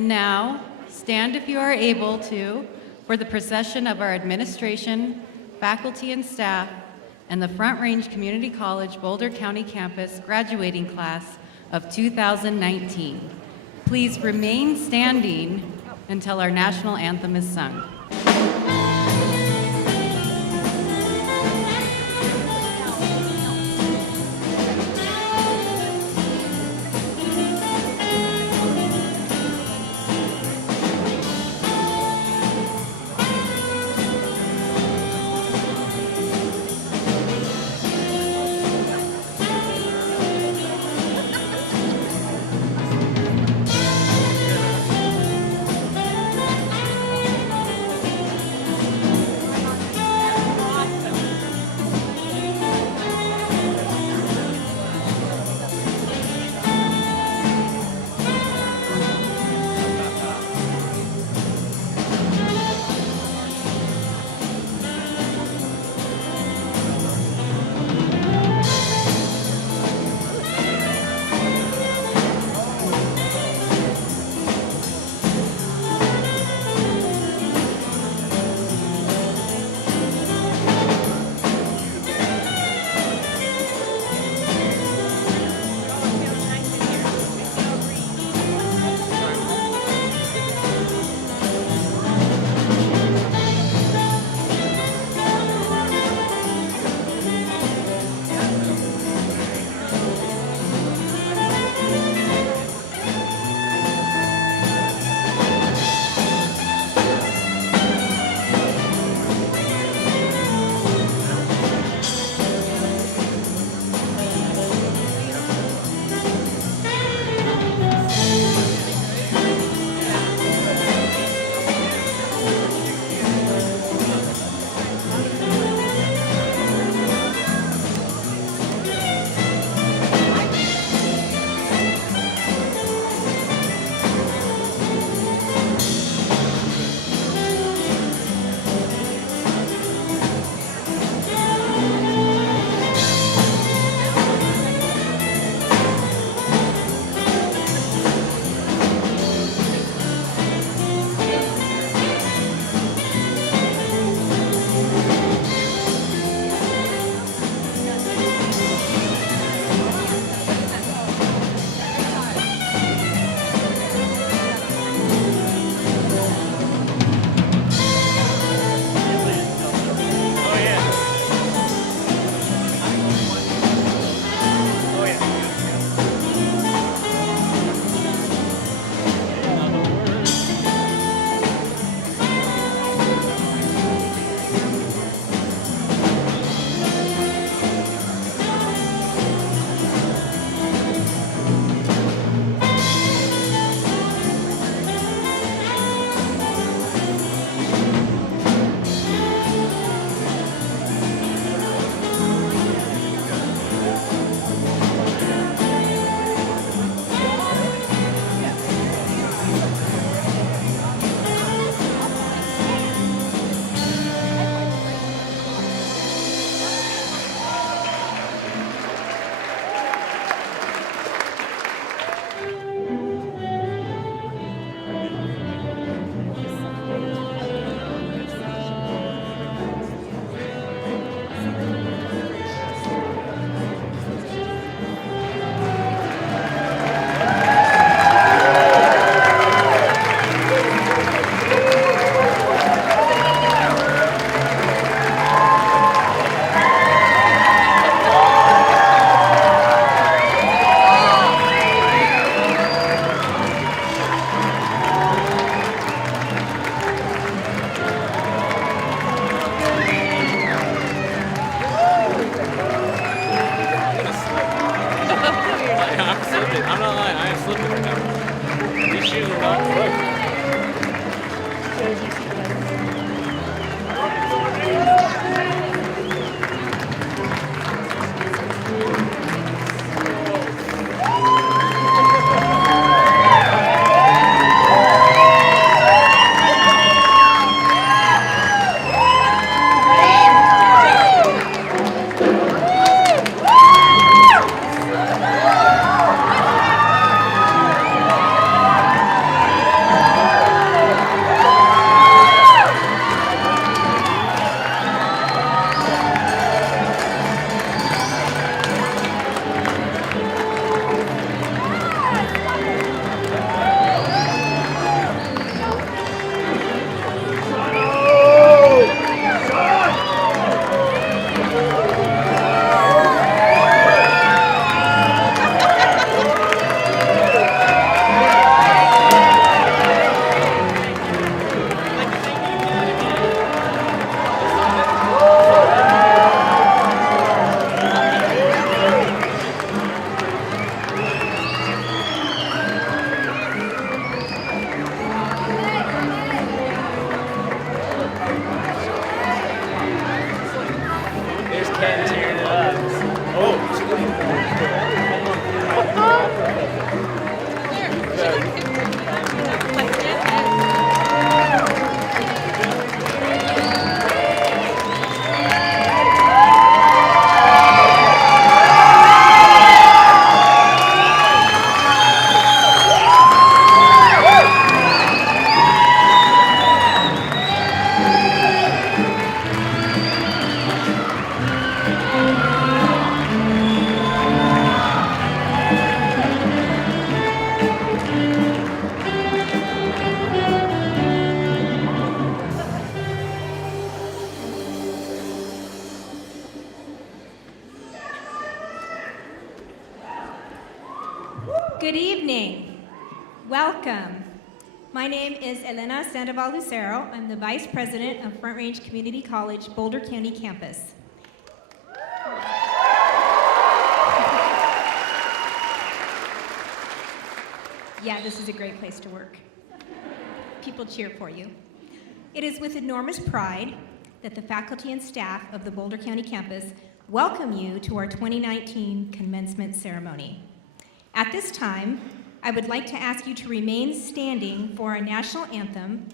And now, stand if you are able to for the procession of our administration, faculty and staff, and the Front Range Community College Boulder County Campus graduating class of 2019. Please remain standing until our national anthem is sung. Good evening. Welcome. My name is Elena Sandoval Lucero. I'm the Vice President of Front Range Community College, Boulder County campus. Yeah, this is a great place to work. People cheer for you. It is with enormous pride that the faculty and staff of the Boulder County campus welcome you to our 2019 commencement ceremony. At this time, I would like to ask you to remain standing for our national anthem,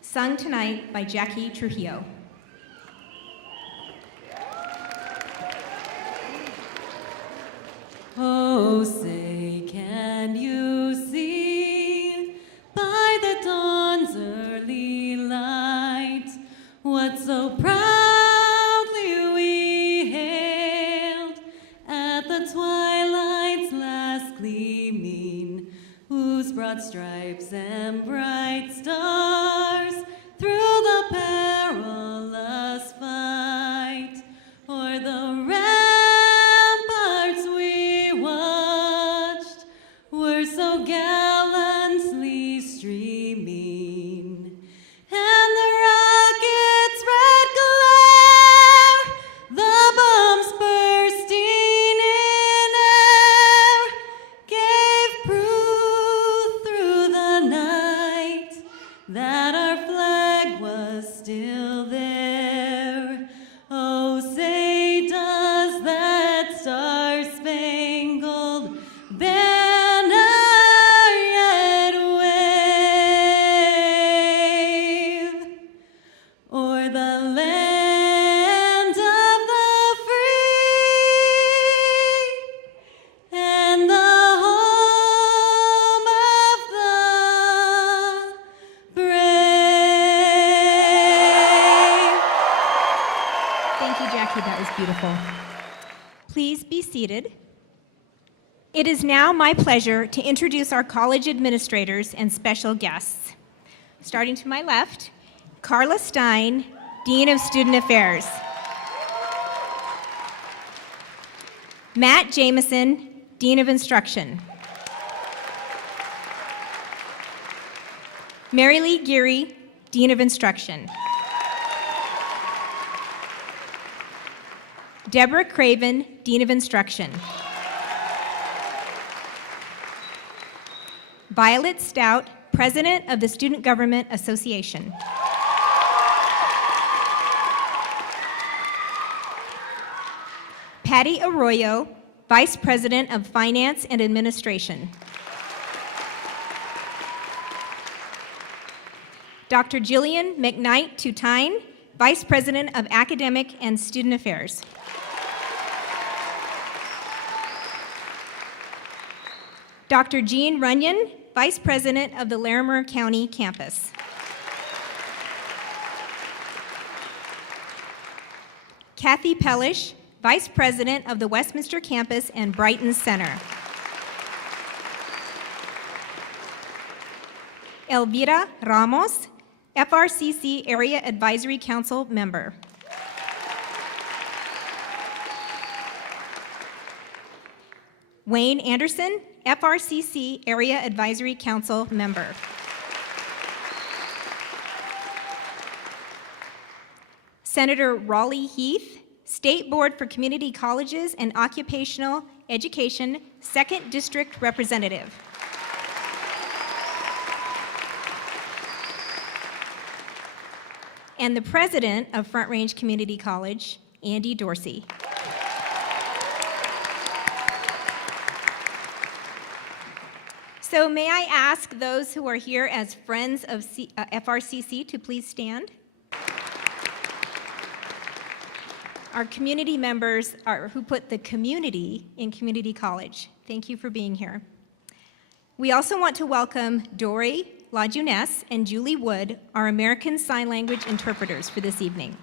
sung tonight by Jackie Trujillo. Oh, say, can you see by the dawn's early light what so proudly we hailed at the twilight's last gleaming, whose broad stripes and bright stars through the perilous fight o'er the ramparts we watched were so gallantly streaming, and the rocket's red glare, the bombs bursting in air, gave proof through the night that our flag was still there. Oh, say does that star-spangled banner yet wave o'er the land of the free and the home of the brave. Thank you, Jackie. That was beautiful. Please be seated. It is now my pleasure to introduce our college administrators and special guests. Starting to my left, Carla Stein, Dean of Student Affairs. Matt Jameson, Dean of Instruction. Mary Lee Geary, Dean of Instruction. Deborah Craven, Dean of Instruction. Violet Stout, President of the Student Government Association. Patty Arroyo, Vice President of Finance and Administration. Dr. Jillian McKnight Tutine, Vice President of Academic and Student Affairs. Dr. Jean Runyon, Vice President of the Larimer County campus. Kathy Pellish, Vice President of the Westminster campus and Brighton Center. Elvira Ramos, FRCC Area Advisory Council member. Wayne Anderson, FRCC Area Advisory Council member. Senator Raleigh Heath, State Board for Community Colleges and Occupational Education, 2nd District Representative. And the President of Front Range Community College, Andy Dorsey. So may I ask those who are here as friends of FRCC to please stand? Our community members who put the community in community college. Thank you for being here. We also want to welcome Dory LaJunesse and Julie Wood, our American Sign Language interpreters for this evening.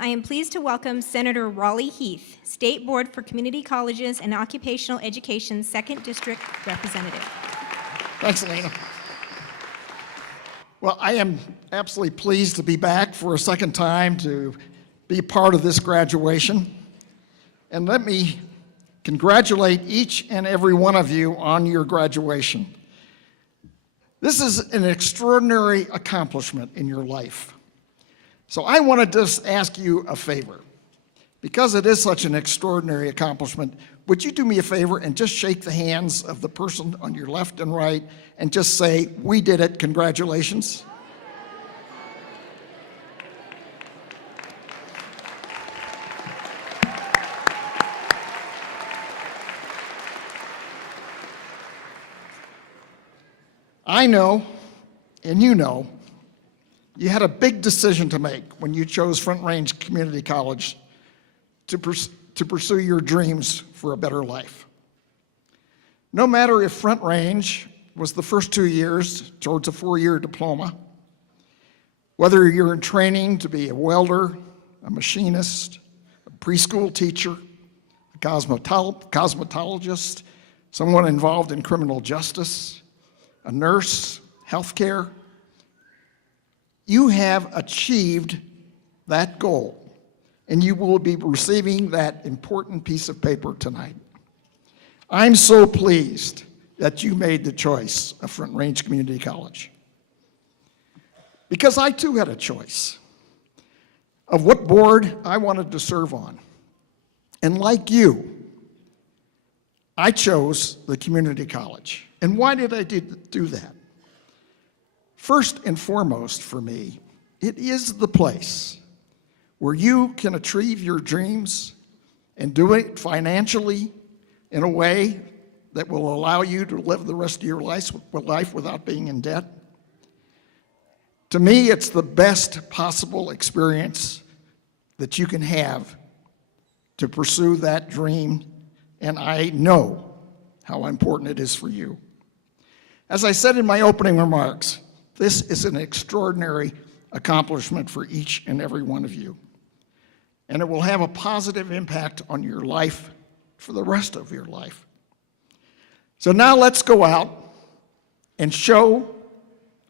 I am pleased to welcome Senator Raleigh Heath, State Board for Community Colleges and Occupational Education, 2nd District Representative. Thanks, Elena. Well, I am absolutely pleased to be back for a second time to be part of this graduation. And let me congratulate each and every one of you on your graduation. This is an extraordinary accomplishment in your life. So I want to just ask you a favor. Because it is such an extraordinary accomplishment, would you do me a favor and just shake the hands of the person on your left and right and just say, "We did it, congratulations"? I know, and you know, you had a big decision to make when you chose Front Range Community College to pursue your dreams for a better life. No matter if Front Range was the first 2 years towards a 4-year diploma, whether you're in training to be a welder, a machinist, a preschool teacher, a cosmetologist, someone involved in criminal justice, a nurse, healthcare, you have achieved that goal, and you will be receiving that important piece of paper tonight. I'm so pleased that you made the choice of Front Range Community College, because I too had a choice of what board I wanted to serve on. And like you, I chose the community college. And why did I do that? First and foremost for me, it is the place where you can achieve your dreams and do it financially in a way that will allow you to live the rest of your life without being in debt. To me, it's the best possible experience that you can have to pursue that dream, and I know how important it is for you. As I said in my opening remarks, this is an extraordinary accomplishment for each and every one of you, and it will have a positive impact on your life for the rest of your life. So now let's go out and show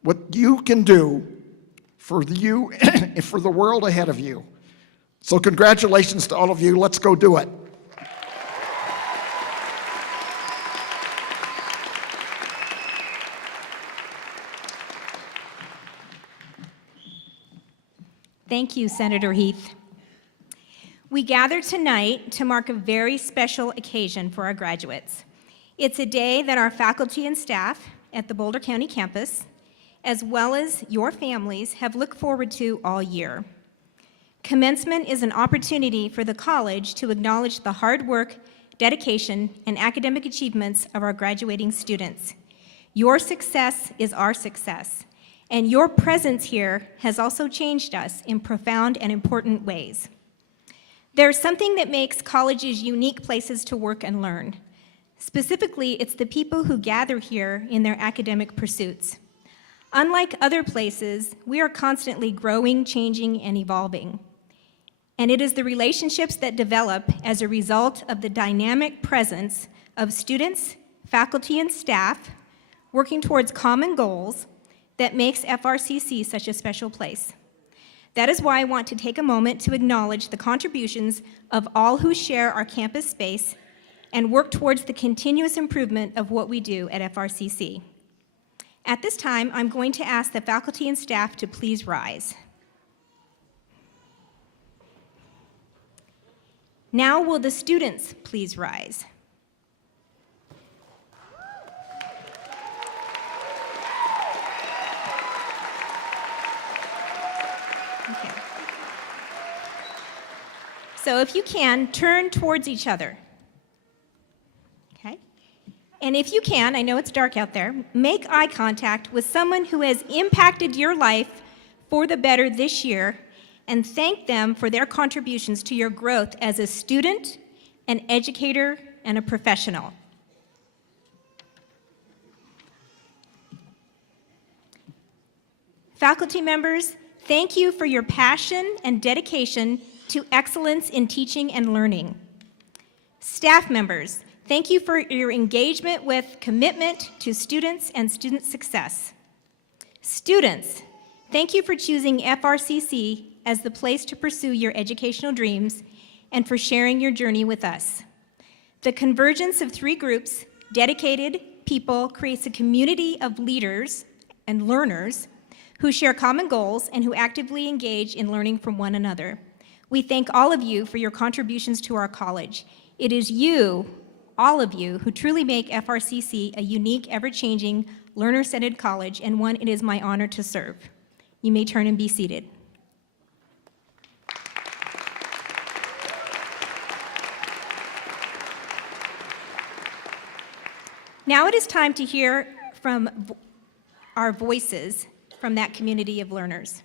what you can do for you and for the world ahead of you. So congratulations to all of you. Let's go do it. Thank you, Senator Heath. We gather tonight to mark a very special occasion for our graduates. It's a day that our faculty and staff at the Boulder County campus, as well as your families, have looked forward to all year. Commencement is an opportunity for the college to acknowledge the hard work, dedication, and academic achievements of our graduating students. Your success is our success, and your presence here has also changed us in profound and important ways. There's something that makes colleges unique places to work and learn. Specifically, it's the people who gather here in their academic pursuits. Unlike other places, we are constantly growing, changing, and evolving. And it is the relationships that develop as a result of the dynamic presence of students, faculty, and staff working towards common goals that makes FRCC such a special place. That is why I want to take a moment to acknowledge the contributions of all who share our campus space and work towards the continuous improvement of what we do at FRCC. At this time, I'm going to ask the faculty and staff to please rise. Now will the students please rise? Okay. So if you can, turn towards each other. Okay? And if you can, I know it's dark out there, make eye contact with someone who has impacted your life for the better this year, and thank them for their contributions to your growth as a student, an educator, and a professional. Faculty members, thank you for your passion and dedication to excellence in teaching and learning. Staff members, thank you for your engagement with commitment to students and student success. Students, thank you for choosing FRCC as the place to pursue your educational dreams and for sharing your journey with us. The convergence of three groups, dedicated people, creates a community of leaders and learners who share common goals and who actively engage in learning from one another. We thank all of you for your contributions to our college. It is you, all of you, who truly make FRCC a unique, ever-changing, learner-centered college and one it is my honor to serve. You may turn and be seated. Now it is time to hear from our voices from that community of learners.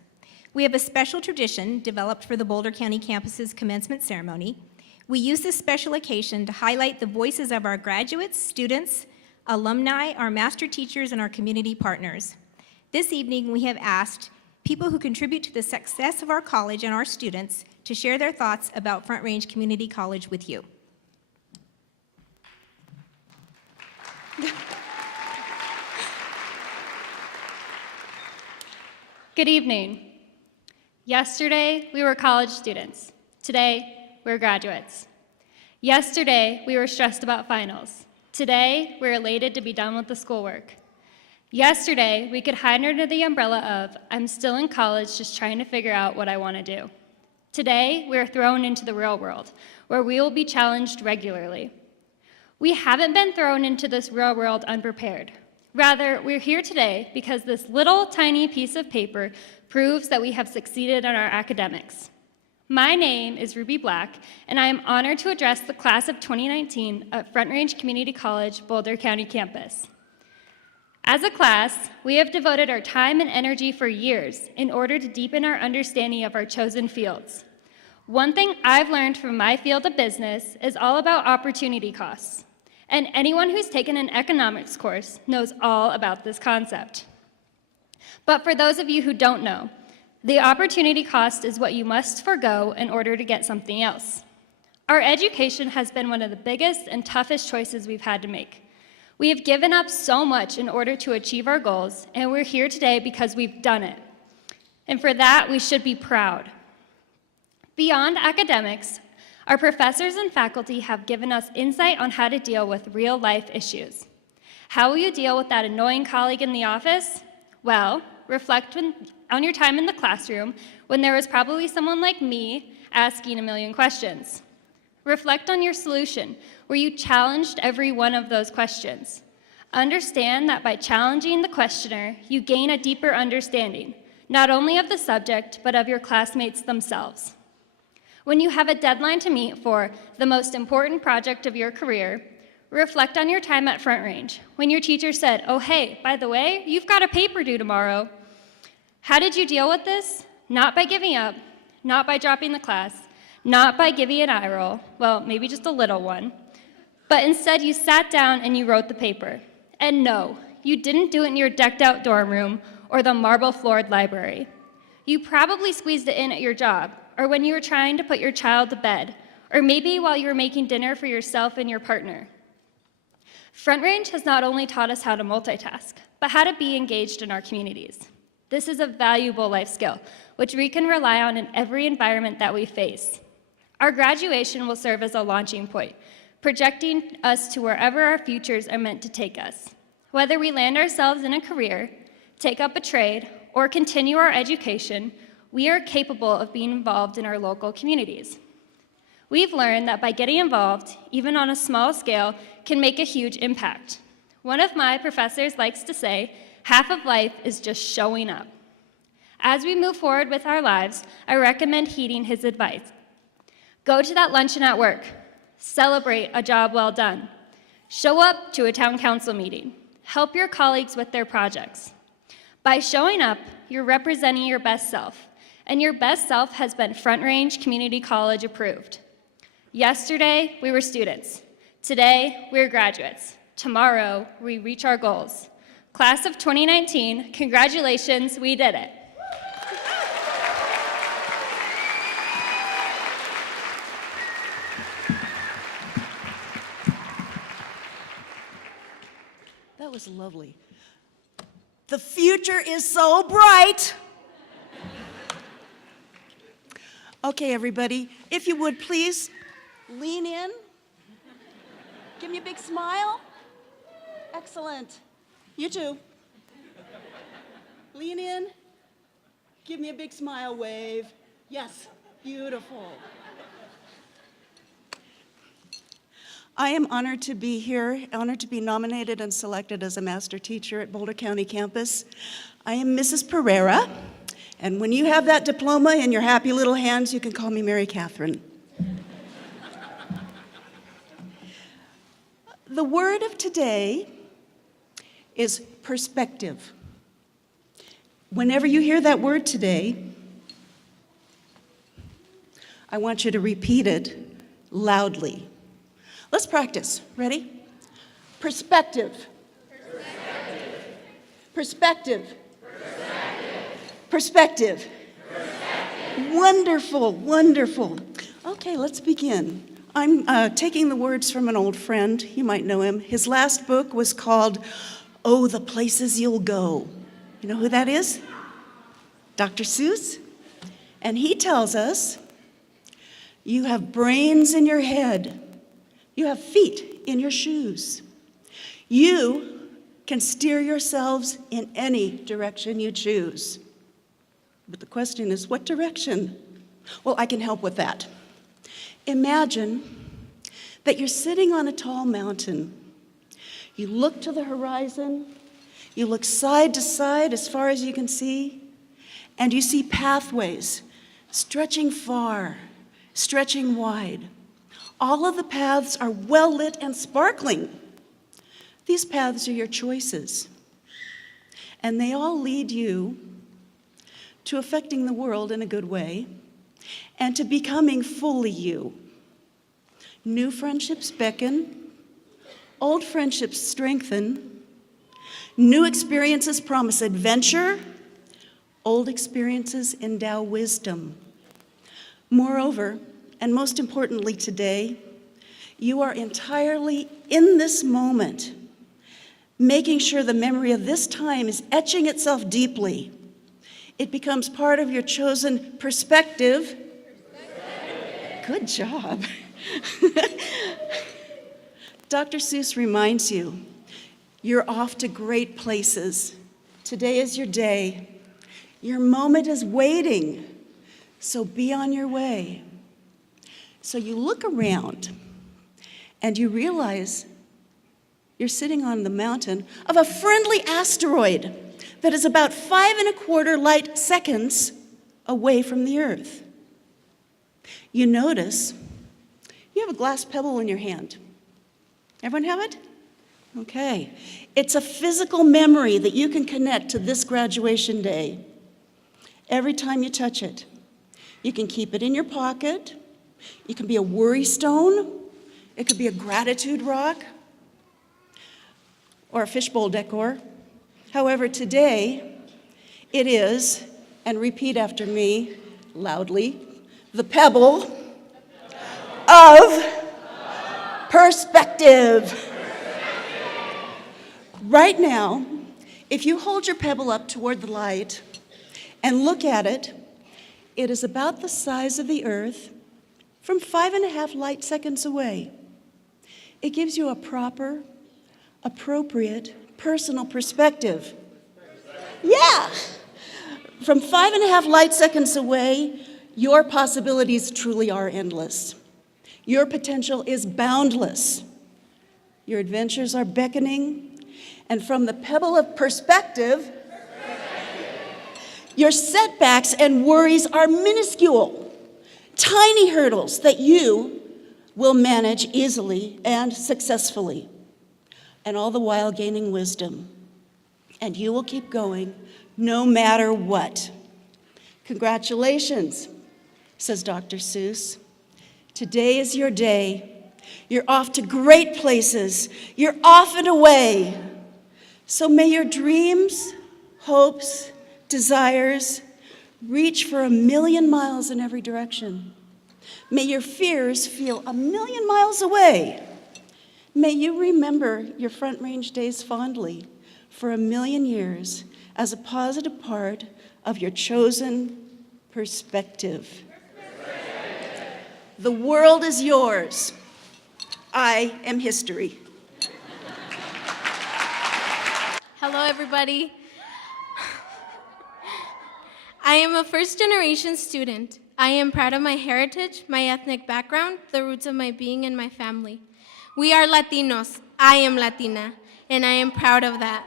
We have a special tradition developed for the Boulder County campus's commencement ceremony. We use this special occasion to highlight the voices of our graduates, students, alumni, our master teachers, and our community partners. This evening, we have asked people who contribute to the success of our college and our students to share their thoughts about Front Range Community College with you. Good evening. Yesterday, we were college students. Today, we're graduates. Yesterday, we were stressed about finals. Today, we're elated to be done with the schoolwork. Yesterday, we could hide under the umbrella of, I'm still in college just trying to figure out what I want to do. Today, we're thrown into the real world, where we will be challenged regularly. We haven't been thrown into this real world unprepared. Rather, we're here today because this little tiny piece of paper proves that we have succeeded in our academics. My name is Ruby Black, and I am honored to address the class of 2019 at Front Range Community College, Boulder County campus. As a class, we have devoted our time and energy for years in order to deepen our understanding of our chosen fields. One thing I've learned from my field of business is all about opportunity costs. And anyone who's taken an economics course knows all about this concept. But for those of you who don't know, the opportunity cost is what you must forego in order to get something else. Our education has been one of the biggest and toughest choices we've had to make. We have given up so much in order to achieve our goals, and we're here today because we've done it. And for that, we should be proud. Beyond academics, our professors and faculty have given us insight on how to deal with real-life issues. How will you deal with that annoying colleague in the office? Well, reflect on your time in the classroom when there was probably someone like me asking a million questions. Reflect on your solution, where you challenged every one of those questions. Understand that by challenging the questioner, you gain a deeper understanding, not only of the subject, but of your classmates themselves. When you have a deadline to meet for the most important project of your career, reflect on your time at Front Range, when your teacher said, oh, hey, by the way, you've got a paper due tomorrow. How did you deal with this? Not by giving up, not by dropping the class, not by giving an eye roll, well, maybe just a little one, but instead you sat down and you wrote the paper. And no, you didn't do it in your decked-out dorm room or the marble-floored library. You probably squeezed it in at your job, or when you were trying to put your child to bed, or maybe while you were making dinner for yourself and your partner. Front Range has not only taught us how to multitask, but how to be engaged in our communities. This is a valuable life skill, which we can rely on in every environment that we face. Our graduation will serve as a launching point, projecting us to wherever our futures are meant to take us. Whether we land ourselves in a career, take up a trade, or continue our education, we are capable of being involved in our local communities. We've learned that by getting involved, even on a small scale, can make a huge impact. One of my professors likes to say, half of life is just showing up. As we move forward with our lives, I recommend heeding his advice. Go to that luncheon at work. Celebrate a job well done. Show up to a town council meeting. Help your colleagues with their projects. By showing up, you're representing your best self, and your best self has been Front Range Community College approved. Yesterday, we were students. Today, we're graduates. Tomorrow, we reach our goals. Class of 2019, congratulations, we did it. That was lovely. The future is so bright. Okay, everybody, if you would please lean in. Give me a big smile. Excellent. You too. Lean in. Give me a big smile, wave. Yes, beautiful. I am honored to be here, honored to be nominated and selected as a master teacher at Boulder County campus. I am Mrs. Pereira, and when you have that diploma in your happy little hands, you can call me Mary Catherine. The word of today is perspective. Whenever you hear that word today, I want you to repeat it loudly. Let's practice. Ready? Perspective. Perspective. Perspective. Perspective. Wonderful, wonderful. Okay, let's begin. I'm taking the words from an old friend. You might know him. His last book was called Oh, the Places You'll Go. You know who that is? Dr. Seuss. And he tells us, you have brains in your head. You have feet in your shoes. You can steer yourselves in any direction you choose. But the question is, what direction? Well, I can help with that. Imagine that you're sitting on a tall mountain. You look to the horizon, you look side to side as far as you can see, and you see pathways stretching far, stretching wide. All of the paths are well lit and sparkling. These paths are your choices, and they all lead you to affecting the world in a good way and to becoming fully you. New friendships beckon, old friendships strengthen, new experiences promise adventure, old experiences endow wisdom. Moreover, and most importantly today, you are entirely in this moment, making sure the memory of this time is etching itself deeply. It becomes part of your chosen perspective. Good job. Dr. Seuss reminds you, you're off to great places. Today is your day. Your moment is waiting, so be on your way. So you look around and you realize you're sitting on the mountain of a friendly asteroid that is about 5¼ light seconds away from the Earth. You notice you have a glass pebble in your hand. Everyone have it? Okay. It's a physical memory that you can connect to this graduation day. Every time you touch it, you can keep it in your pocket. It can be a worry stone. It could be a gratitude rock or a fishbowl decor. However, today it is, and repeat after me loudly, the pebble of perspective. Right now, if you hold your pebble up toward the light and look at it, it is about the size of the Earth from 5½ light seconds away. It gives you a proper, appropriate, personal perspective. Yeah! From 5½ light seconds away, your possibilities truly are endless. Your potential is boundless. Your adventures are beckoning, and from the pebble of perspective, your setbacks and worries are minuscule, tiny hurdles that you will manage easily and successfully, and all the while gaining wisdom. And you will keep going no matter what. Congratulations, says Dr. Seuss. Today is your day. You're off to great places. You're off and away. So may your dreams, hopes, desires reach for 1,000,000 miles in every direction. May your fears feel 1,000,000 miles away. May you remember your Front Range days fondly for 1,000,000 years as a positive part of your chosen perspective. The world is yours. I am history. Hello, everybody. I am a first-generation student. I am proud of my heritage, my ethnic background, the roots of my being, and my family. We are Latinos. I am Latina, and I am proud of that.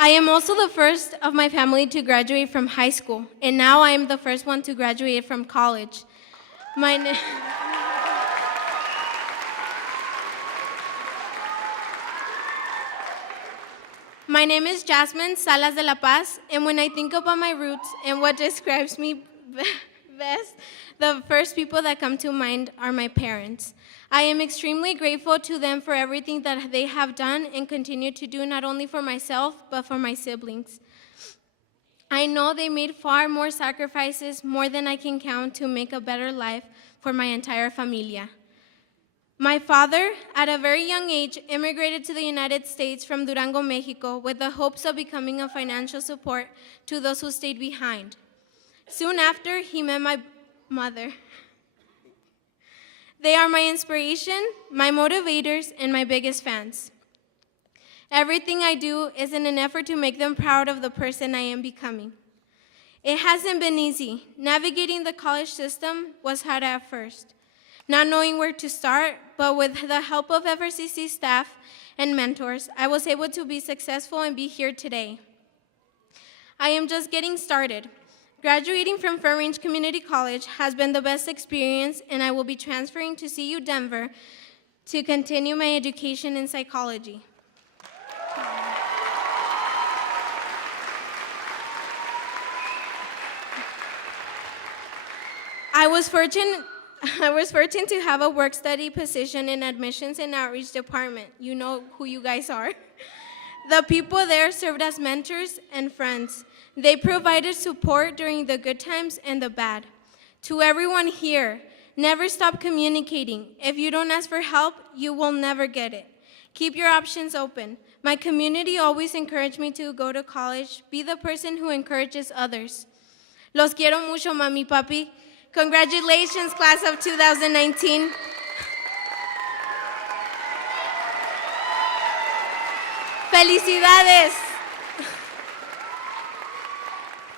I am also the first of my family to graduate from high school, and now I am the first one to graduate from college. My name is Jasmine Salas de la Paz, and when I think about my roots and what describes me best, the first people that come to mind are my parents. I am extremely grateful to them for everything that they have done and continue to do, not only for myself, but for my siblings. I know they made far more sacrifices, more than I can count, to make a better life for my entire familia. My father, at a very young age, immigrated to the United States from Durango, Mexico, with the hopes of becoming a financial support to those who stayed behind. Soon after, he met my mother. They are my inspiration, my motivators, and my biggest fans. Everything I do is in an effort to make them proud of the person I am becoming. It hasn't been easy. Navigating the college system was hard at first, not knowing where to start, but with the help of FRCC staff and mentors, I was able to be successful and be here today. I am just getting started. Graduating from Front Range Community College has been the best experience, and I will be transferring to CU Denver to continue my education in psychology. I was fortunate to have a work-study position in admissions and outreach department. You know who you guys are. The people there served as mentors and friends. They provided support during the good times and the bad. To everyone here, never stop communicating. If you don't ask for help, you will never get it. Keep your options open. My community always encouraged me to go to college. Be the person who encourages others. Los quiero mucho, mami, papi. Congratulations, class of 2019. Felicidades.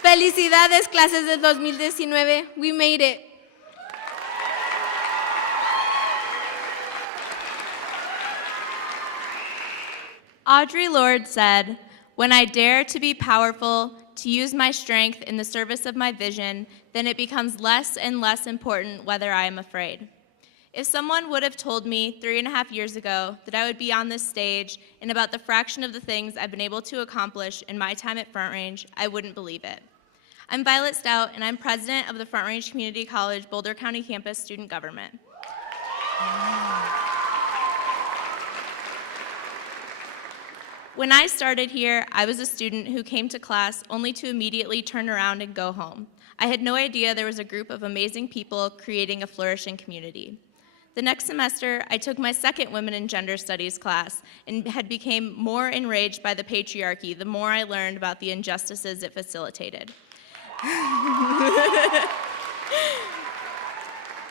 Felicidades, clases del 2019. We made it. Audre Lorde said, "When I dare to be powerful, to use my strength in the service of my vision, then it becomes less and less important whether I am afraid." If someone would have told me 3.5 years ago that I would be on this stage and about the fraction of the things I've been able to accomplish in my time at Front Range, I wouldn't believe it. I'm Violet Stout, and I'm president of the Front Range Community College Boulder County Campus Student Government. When I started here, I was a student who came to class only to immediately turn around and go home. I had no idea there was a group of amazing people creating a flourishing community. The next semester, I took my second Women and Gender Studies class and had become more enraged by the patriarchy the more I learned about the injustices it facilitated.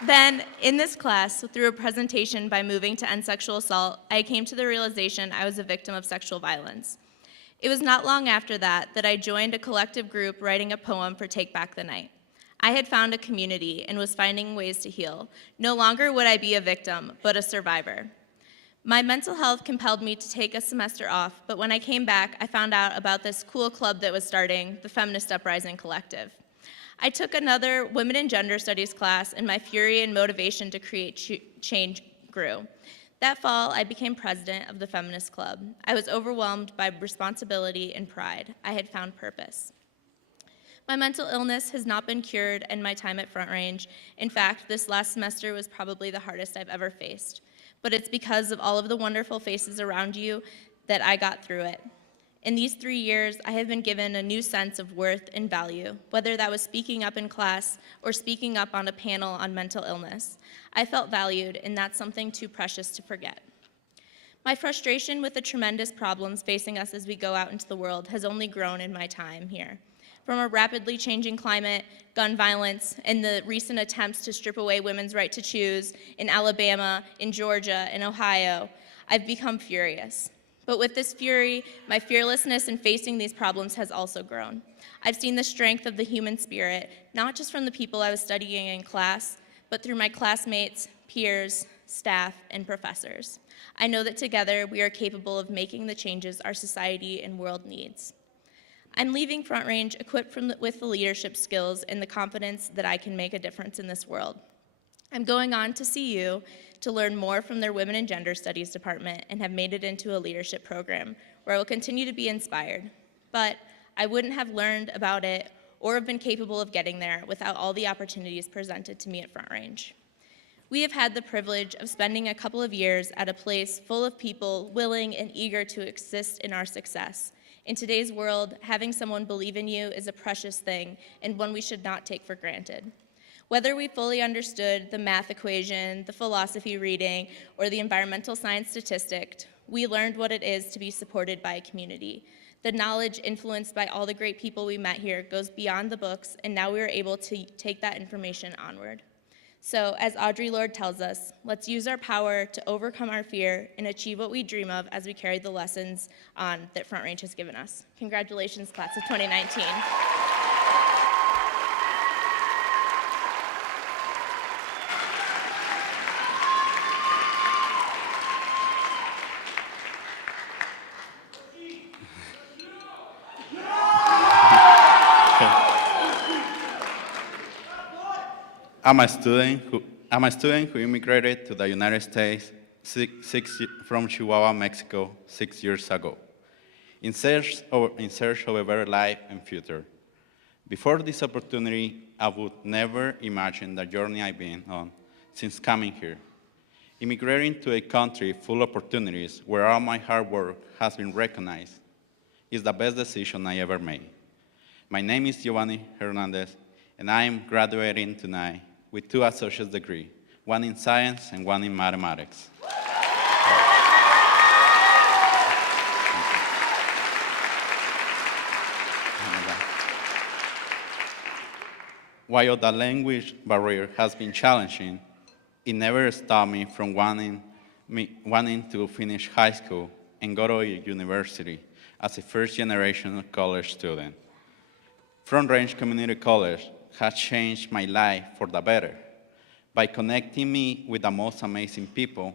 Then, in this class, through a presentation by Moving to End Sexual Assault, I came to the realization I was a victim of sexual violence. It was not long after that I joined a collective group writing a poem for Take Back the Night. I had found a community and was finding ways to heal. No longer would I be a victim, but a survivor. My mental health compelled me to take a semester off, but when I came back, I found out about this cool club that was starting, the Feminist Uprising Collective. I took another Women and Gender Studies class, and my fury and motivation to create change grew. That fall, I became president of the Feminist Club. I was overwhelmed by responsibility and pride. I had found purpose. My mental illness has not been cured in my time at Front Range. In fact, this last semester was probably the hardest I've ever faced. But it's because of all of the wonderful faces around you that I got through it. In these 3 years, I have been given a new sense of worth and value, whether that was speaking up in class or speaking up on a panel on mental illness. I felt valued, and that's something too precious to forget. My frustration with the tremendous problems facing us as we go out into the world has only grown in my time here. from a rapidly changing climate, gun violence, and the recent attempts to strip away women's right to choose in Alabama, in Georgia, and Ohio, I've become furious. But with this fury, my fearlessness in facing these problems has also grown. I've seen the strength of the human spirit, not just from the people I was studying in class, but through my classmates, peers, staff, and professors. I know that together we are capable of making the changes our society and world needs. I'm leaving Front Range equipped with the leadership skills and the confidence that I can make a difference in this world. I'm going on to CU to learn more from their Women and Gender Studies department and have made it into a leadership program where I will continue to be inspired. But I wouldn't have learned about it or have been capable of getting there without all the opportunities presented to me at Front Range. We have had the privilege of spending a couple of years at a place full of people willing and eager to assist in our success. In today's world, having someone believe in you is a precious thing and one we should not take for granted. Whether we fully understood the math equation, the philosophy reading, or the environmental science statistic, we learned what it is to be supported by a community. The knowledge influenced by all the great people we met here goes beyond the books, and now we are able to take that information onward. So, as Audre Lorde tells us, let's use our power to overcome our fear and achieve what we dream of as we carry the lessons on that Front Range has given us. Congratulations, class of 2019. I'm a student who immigrated to the United States from Chihuahua, Mexico, 6 years ago, in search of a better life and future. Before this opportunity, I would never imagine the journey I've been on since coming here. Immigrating to a country full of opportunities where all my hard work has been recognized is the best decision I ever made. My name is Giovanni Hernandez, and I am graduating tonight with 2 associate's degrees, one in science and one in mathematics. While the language barrier has been challenging, it never stopped me from wanting to finish high school and go to a university as a first-generation college student. Front Range Community College has changed my life for the better. By connecting me with the most amazing people,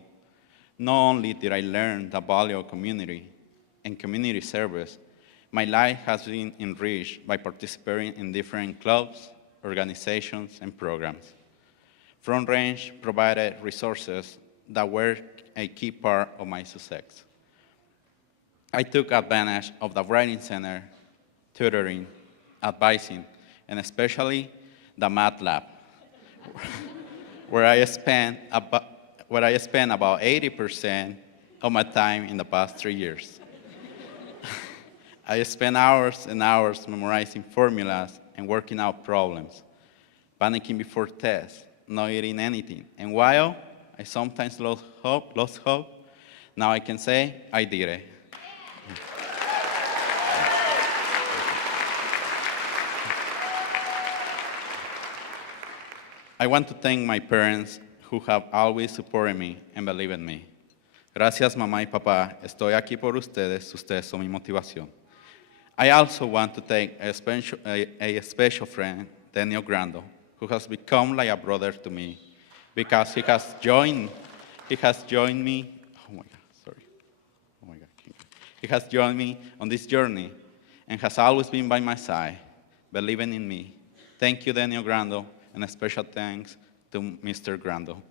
not only did I learn the value of community and community service, my life has been enriched by participating in different clubs, organizations, and programs. Front Range provided resources that were a key part of my success. I took advantage of the Writing Center, tutoring, advising, and especially the math lab, where I spent about 80% of my time in the past 3 years. I spent hours and hours memorizing formulas and working out problems, panicking before tests, not eating anything. And while I sometimes lost hope, now I can say I did it. I want to thank my parents who have always supported me and believed in me. Gracias, mamá y papá. Estoy aquí por ustedes. Ustedes son mi motivación. I also want to thank a special friend, Daniel Grando, who has become like a brother to me because he has joined me. He has joined me on this journey and has always been by my side, believing in me. Thank you, Daniel Grando. And a special thanks to Mr. Grando.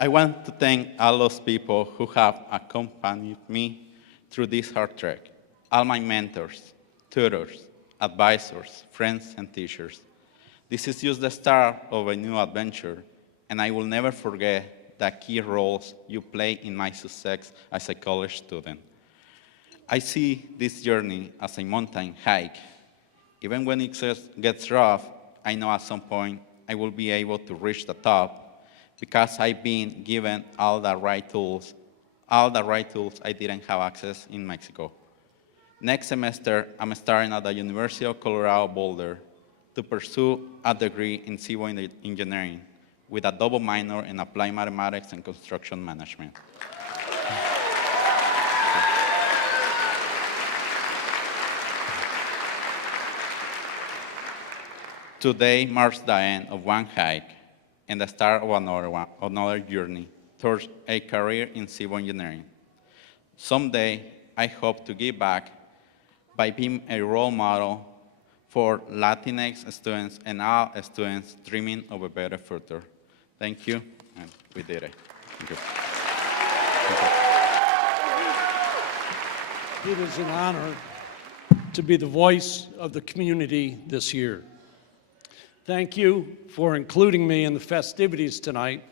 I want to thank all those people who have accompanied me through this hard trek, all my mentors, tutors, advisors, friends, and teachers. This is just the start of a new adventure, and I will never forget the key roles you play in my success as a college student. I see this journey as a mountain hike. Even when it gets rough, I know at some point I will be able to reach the top because I've been given all the right tools I didn't have access in Mexico. Next semester, I'm starting at the University of Colorado Boulder to pursue a degree in civil engineering with a double minor in applied mathematics and construction management. Today marks the end of one hike and the start of another journey towards a career in civil engineering. Someday, I hope to give back by being a role model for Latinx students and all students dreaming of a better future. Thank you, and we did it. Thank you. It is an honor to be the voice of the community this year. Thank you for including me in the festivities tonight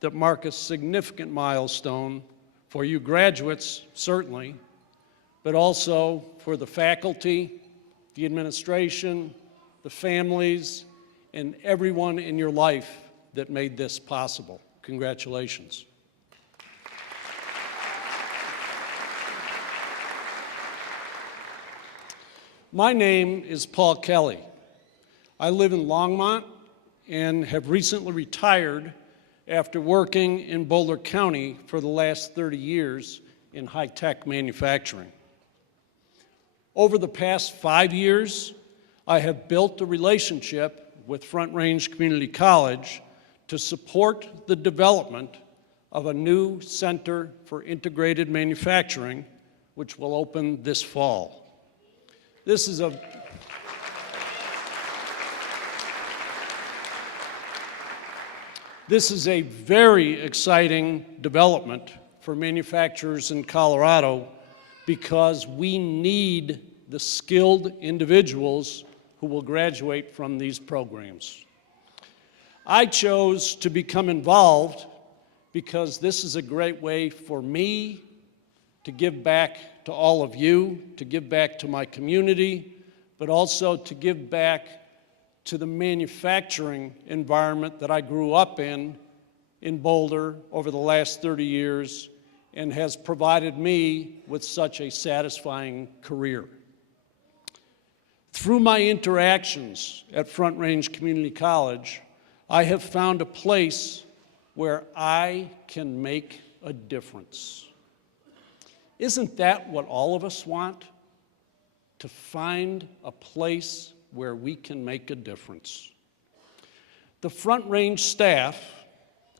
that mark a significant milestone for you graduates, certainly, but also for the faculty, the administration, the families, and everyone in your life that made this possible. Congratulations. My name is Paul Kelly. I live in Longmont and have recently retired after working in Boulder County for the last 30 years in high-tech manufacturing. Over the past 5 years, I have built a relationship with Front Range Community College to support the development of a new Center for Integrated Manufacturing, which will open this fall. This is a very exciting development for manufacturers in Colorado because we need the skilled individuals who will graduate from these programs. I chose to become involved because this is a great way for me to give back to all of you, to give back to my community, but also to give back to the manufacturing environment that I grew up in Boulder over the last 30 years and has provided me with such a satisfying career. Through my interactions at Front Range Community College, I have found a place where I can make a difference. Isn't that what all of us want? To find a place where we can make a difference. The Front Range staff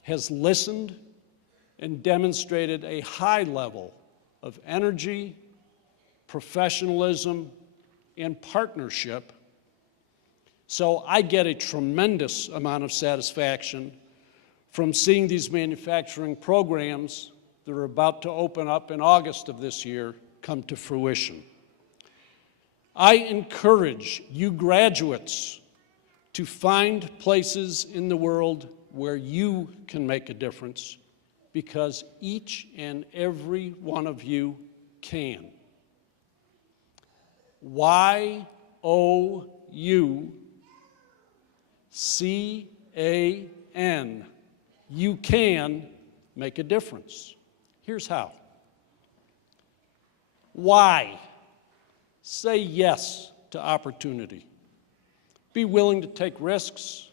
has listened and demonstrated a high level of energy, professionalism, and partnership. So I get a tremendous amount of satisfaction from seeing these manufacturing programs that are about to open up in August of this year come to fruition. I encourage you graduates to find places in the world where you can make a difference, because each and every one of you can. YOUCAN. You can make a difference. Here's how. Why? Say yes to opportunity. Be willing to take risks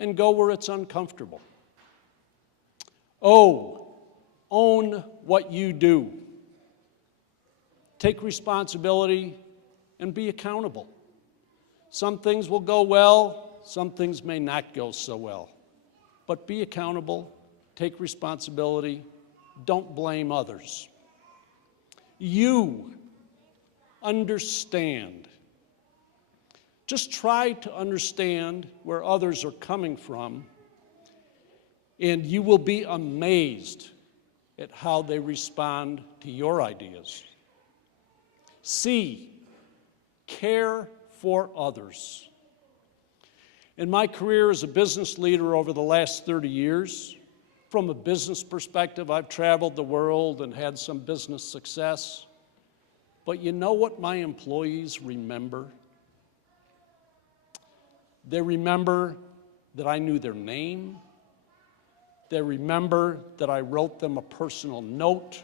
and go where it's uncomfortable. O, own what you do. Take responsibility and be accountable. Some things will go well, some things may not go so well. But be accountable, take responsibility, don't blame others. You understand. Just try to understand where others are coming from, and you will be amazed at how they respond to your ideas. C, care for others. In my career as a business leader over the last 30 years, from a business perspective, I've traveled the world and had some business success. But you know what my employees remember? They remember that I knew their name, They remember that I wrote them a personal note.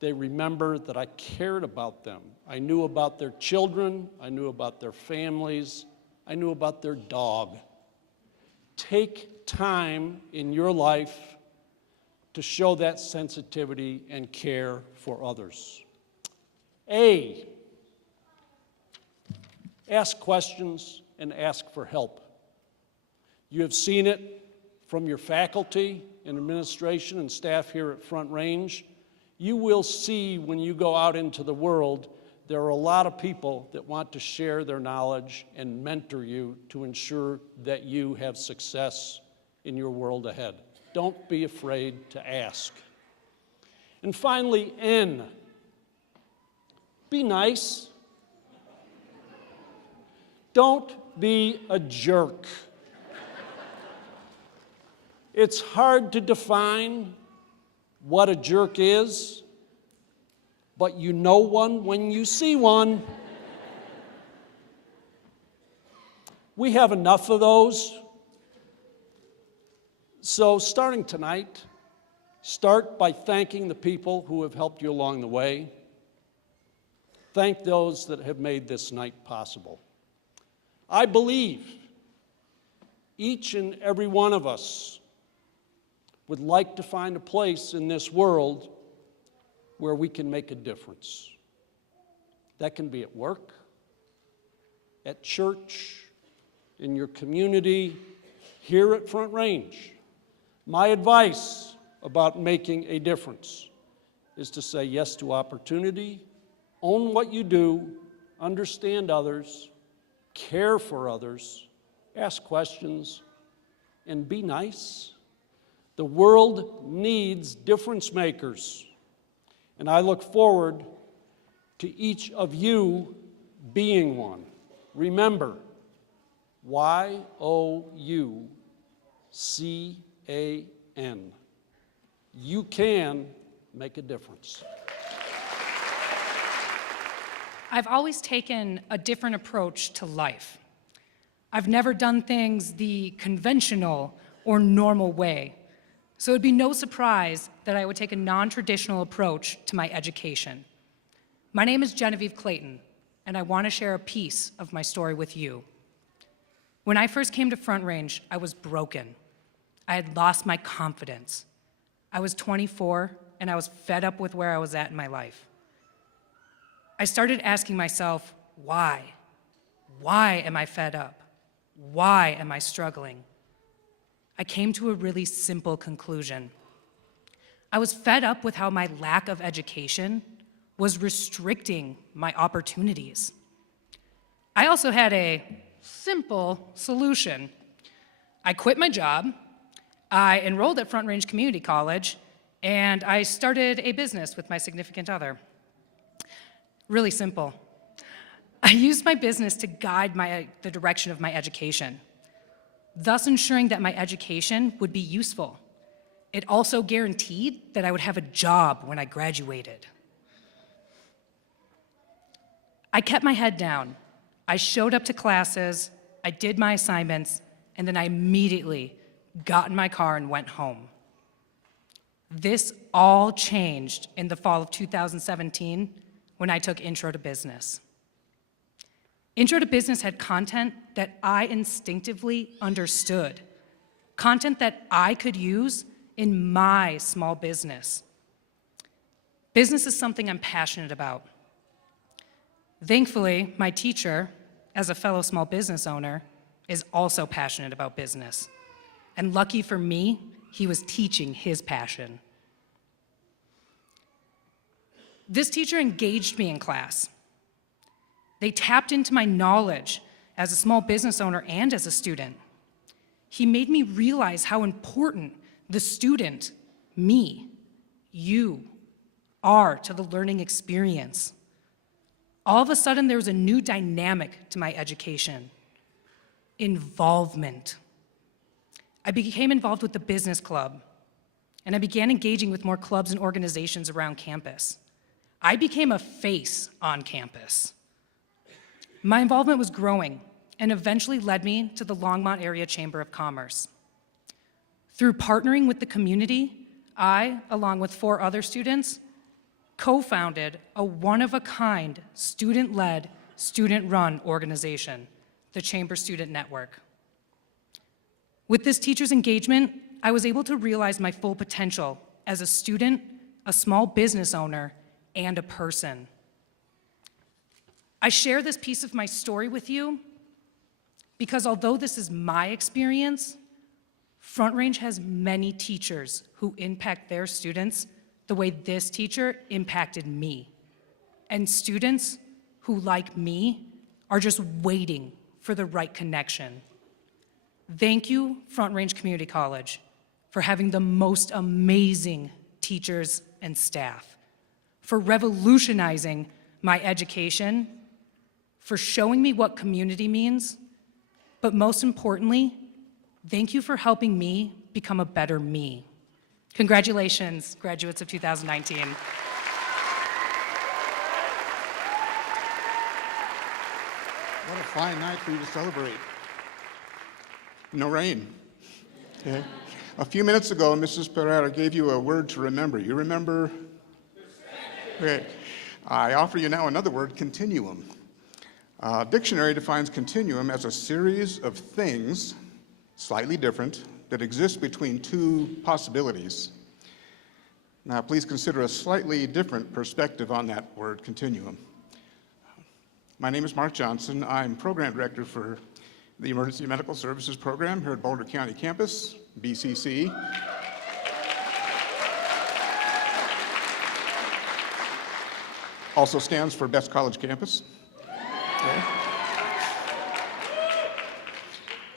They remember that I cared about them. I knew about their children. I knew about their families. I knew about their dog. Take time in your life to show that sensitivity and care for others. A, ask questions and ask for help. You have seen it from your faculty and administration and staff here at Front Range. You will see when you go out into the world, there are a lot of people that want to share their knowledge and mentor you to ensure that you have success in your world ahead. Don't be afraid to ask. And finally, N, be nice. Don't be a jerk. It's hard to define what a jerk is, but you know one when you see one. We have enough of those. So starting tonight, start by thanking the people who have helped you along the way. Thank those that have made this night possible. I believe each and every one of us would like to find a place in this world where we can make a difference. That can be at work, at church, in your community, here at Front Range. My advice about making a difference is to say yes to opportunity, own what you do, understand others, care for others, ask questions, and be nice. The world needs difference makers, and I look forward to each of you being one. Remember, Y-O-U-C-A-N. You can make a difference. I've always taken a different approach to life. I've never done things the conventional or normal way. So it'd be no surprise that I would take a non-traditional approach to my education. My name is Genevieve Clayton, and I want to share a piece of my story with you. When I first came to Front Range, I was broken. I had lost my confidence. I was 24, and I was fed up with where I was at in my life. I started asking myself, why? Why am I fed up? Why am I struggling? I came to a really simple conclusion. I was fed up with how my lack of education was restricting my opportunities. I also had a simple solution. I quit my job, I enrolled at Front Range Community College, and I started a business with my significant other. Really simple. I used my business to guide the direction of my education, thus ensuring that my education would be useful. It also guaranteed that I would have a job when I graduated. I kept my head down. I showed up to classes, I did my assignments, and then I immediately got in my car and went home. This all changed in the fall of 2017 when I took Intro to Business. Intro to Business had content that I instinctively understood, content that I could use in my small business. Business is something I'm passionate about. Thankfully, my teacher, as a fellow small business owner, is also passionate about business. And lucky for me, he was teaching his passion. This teacher engaged me in class. They tapped into my knowledge as a small business owner and as a student. He made me realize how important the student, me, you, are to the learning experience. All of a sudden, there was a new dynamic to my education: involvement. I became involved with the business club, and I began engaging with more clubs and organizations around campus. I became a face on campus. My involvement was growing and eventually led me to the Longmont Area Chamber of Commerce. Through partnering with the community, I, along with 4 other students, co-founded a one-of-a-kind student-led, student-run organization, the Chamber Student Network. With this teacher's engagement, I was able to realize my full potential as a student, a small business owner, and a person. I share this piece of my story with you because although this is my experience, Front Range has many teachers who impact their students the way this teacher impacted me. And students who, like me, are just waiting for the right connection. Thank you, Front Range Community College, for having the most amazing teachers and staff, for revolutionizing my education, for showing me what community means, but most importantly, thank you for helping me become a better me. Congratulations, graduates of 2019. What a fine night for you to celebrate. No rain. Okay. A few minutes ago, Mrs. Pereira gave you a word to remember. You remember? Okay. I offer you now another word, continuum. Dictionary defines continuum as a series of things, slightly different, that exist between 2 possibilities. Now, please consider a slightly different perspective on that word, continuum. My name is Mark Johnson. I'm Program Director for the Emergency Medical Services Program here at Boulder County Campus, BCC. Also stands for Best College Campus. Okay.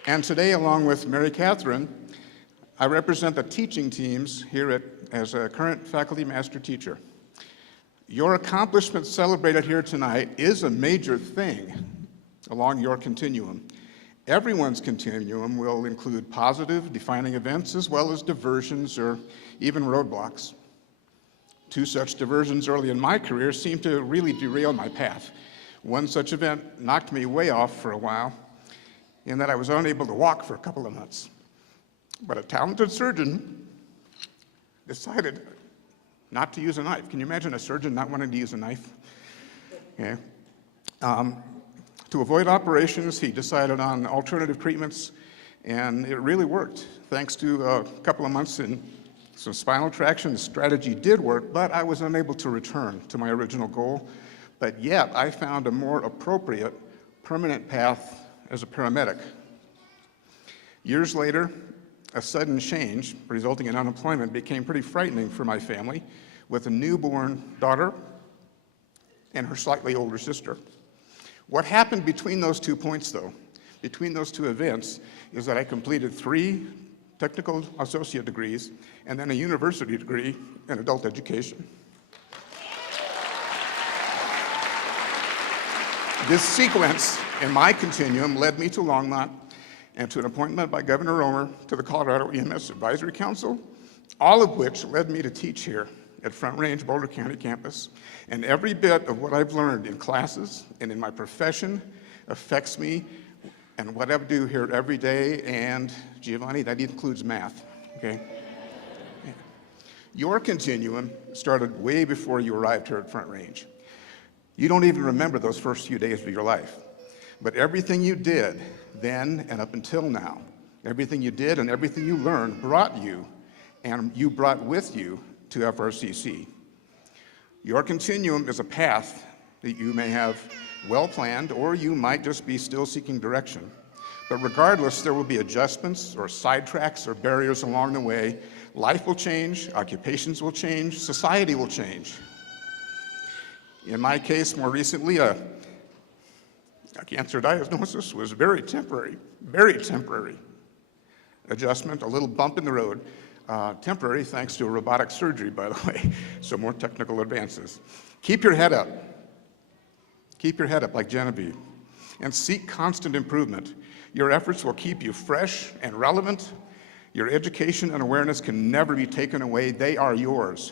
And today, along with Mary Catherine, I represent the teaching teams here as a current faculty master teacher. Your accomplishment celebrated here tonight is a major thing along your continuum. Everyone's continuum will include positive, defining events, as well as diversions or even roadblocks. 2 such diversions early in my career seemed to really derail my path. One such event knocked me way off for a while, in that I was unable to walk for a couple of months. But a talented surgeon decided not to use a knife. Can you imagine a surgeon not wanting to use a knife? Okay. To avoid operations, he decided on alternative treatments, and it really worked. Thanks to a couple of months in some spinal traction, the strategy did work, but I was unable to return to my original goal. But yet, I found a more appropriate, permanent path as a paramedic. Years later, a sudden change resulting in unemployment became pretty frightening for my family, with a newborn daughter and her slightly older sister. What happened between those 2 points, though, between those 2 events, is that I completed 3 technical associate degrees and then a university degree in adult education. This sequence in my continuum led me to Longmont and to an appointment by Governor Romer to the Colorado EMS Advisory Council, all of which led me to teach here at Front Range Boulder County Campus. And every bit of what I've learned in classes and in my profession affects me and what I do here every day, and Giovanni, that includes math, okay? Your continuum started way before you arrived here at Front Range. You don't even remember those first few days of your life. But everything you did then and up until now, everything you did and everything you learned brought you, and you brought with you, to FRCC. Your continuum is a path that you may have well planned, or you might just be still seeking direction. But regardless, there will be adjustments or sidetracks or barriers along the way. Life will change, occupations will change, society will change. In my case, more recently, a cancer diagnosis was very temporary adjustment, a little bump in the road. Temporary thanks to a robotic surgery, by the way, so more technical advances. Keep your head up. Keep your head up like Genevieve, and seek constant improvement. Your efforts will keep you fresh and relevant. Your education and awareness can never be taken away. They are yours.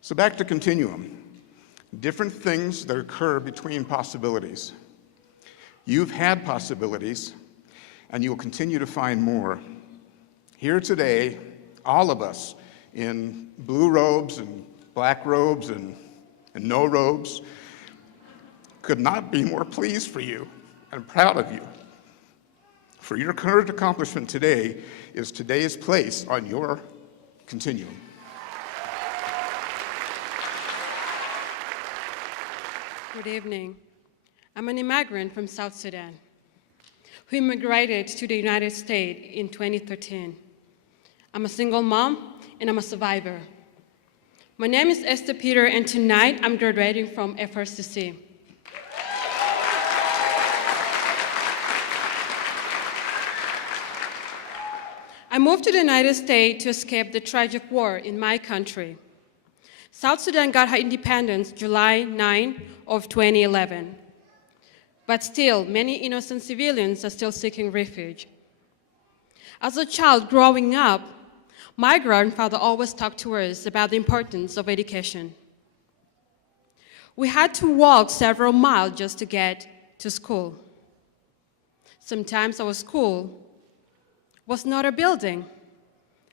So back to continuum. Different things that occur between possibilities. You've had possibilities, and you will continue to find more. here today, all of us in blue robes and black robes and no robes, could not be more pleased for you and proud of you. For your current accomplishment today is today's place on your continuum. Good evening. I'm an immigrant from South Sudan who immigrated to the United States in 2013. I'm a single mom and I'm a survivor. My name is Esther Peter, and tonight I'm graduating from FRCC. I moved to the United States to escape the tragic war in my country. South Sudan got her independence July 9 of 2011. But still, many innocent civilians are still seeking refuge. As a child growing up, my grandfather always talked to us about the importance of education. We had to walk several miles just to get to school. Sometimes our school was not a building,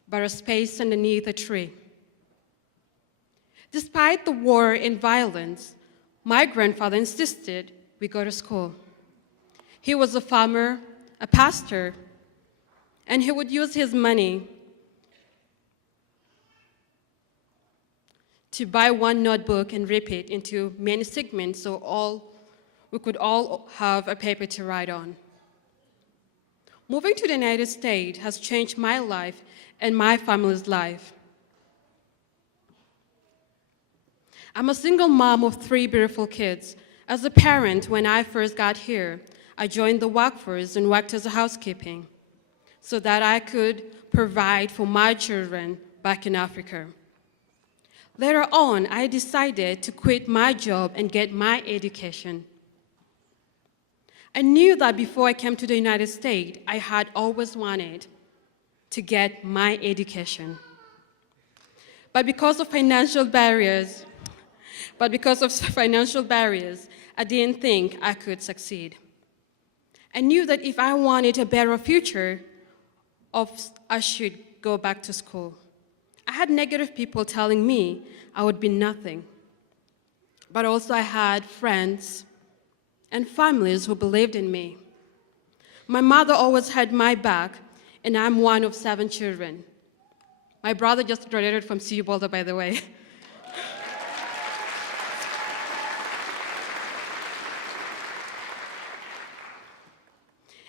but a space underneath a tree. Despite the war and violence, my grandfather insisted we go to school. He was a farmer, a pastor, and he would use his money to buy one notebook and rip it into many segments so we could all have a paper to write on. Moving to the United States has changed my life and my family's life. I'm a single mom of 3 beautiful kids. As a parent, when I first got here, I joined the workforce and worked as a housekeeping so that I could provide for my children back in Africa. Later on, I decided to quit my job and get my education. I knew that before I came to the United States, I had always wanted to get my education. But because of financial barriers, I didn't think I could succeed. I knew that if I wanted a better future, I should go back to school. I had negative people telling me I would be nothing. But also I had friends and families who believed in me. My mother always had my back, and I'm one of 7 children. My brother just graduated from Boulder, by the way.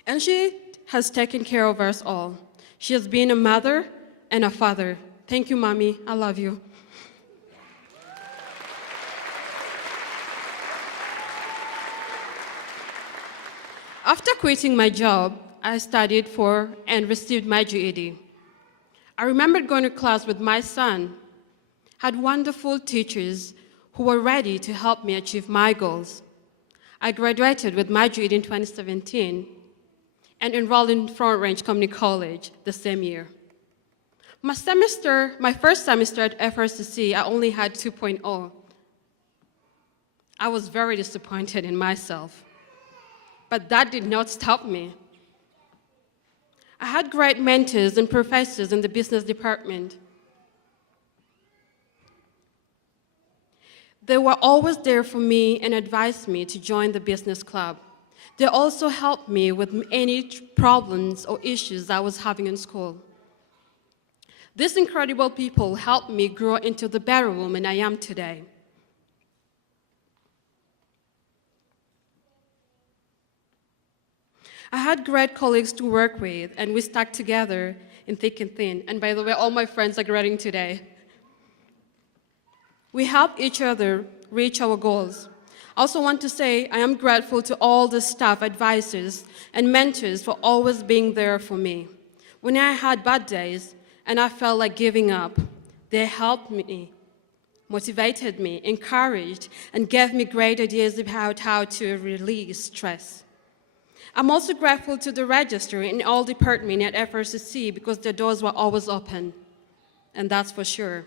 And she has taken care of us all. She has been a mother and a father. Thank you, Mommy. I love you. After quitting my job, I studied for and received my GED. I remembered going to class with my son, had wonderful teachers who were ready to help me achieve my goals. I graduated with my GED in 2017 and enrolled in Front Range Community College the same year. My first semester at FRCC, I only had 2.0. I was very disappointed in myself. But that did not stop me. I had great mentors and professors in the business department. They were always there for me and advised me to join the business club. They also helped me with any problems or issues I was having in school. These incredible people helped me grow into the better woman I am today. I had great colleagues to work with, and we stuck together in thick and thin. And by the way, all my friends are graduating today. We helped each other reach our goals. I also want to say I am grateful to all the staff, advisors, and mentors for always being there for me. When I had bad days and I felt like giving up, they helped me, motivated me, encouraged, and gave me great ideas about how to release stress. I'm also grateful to the register and all departments at FRCC because their doors were always open, and that's for sure.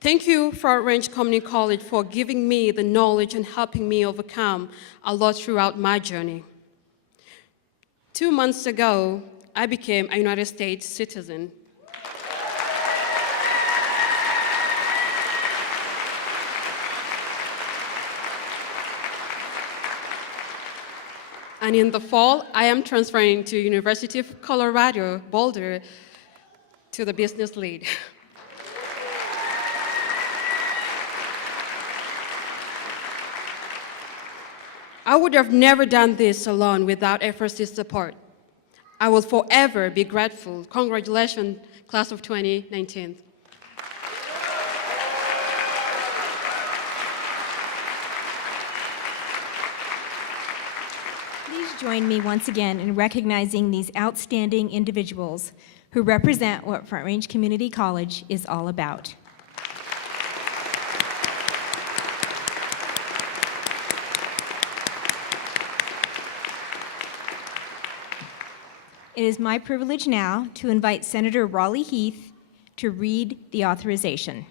Thank you, Front Range Community College, for giving me the knowledge and helping me overcome a lot throughout my journey. 2 months ago, I became a United States citizen. And in the fall, I am transferring to University of Colorado, Boulder, to the business lead. I would have never done this alone without FRC's support. I will forever be grateful. Congratulations, class of 2019. Please join me once again in recognizing these outstanding individuals who represent what Front Range Community College is all about. It is my privilege now to invite Senator Raleigh Heath to read the authorization.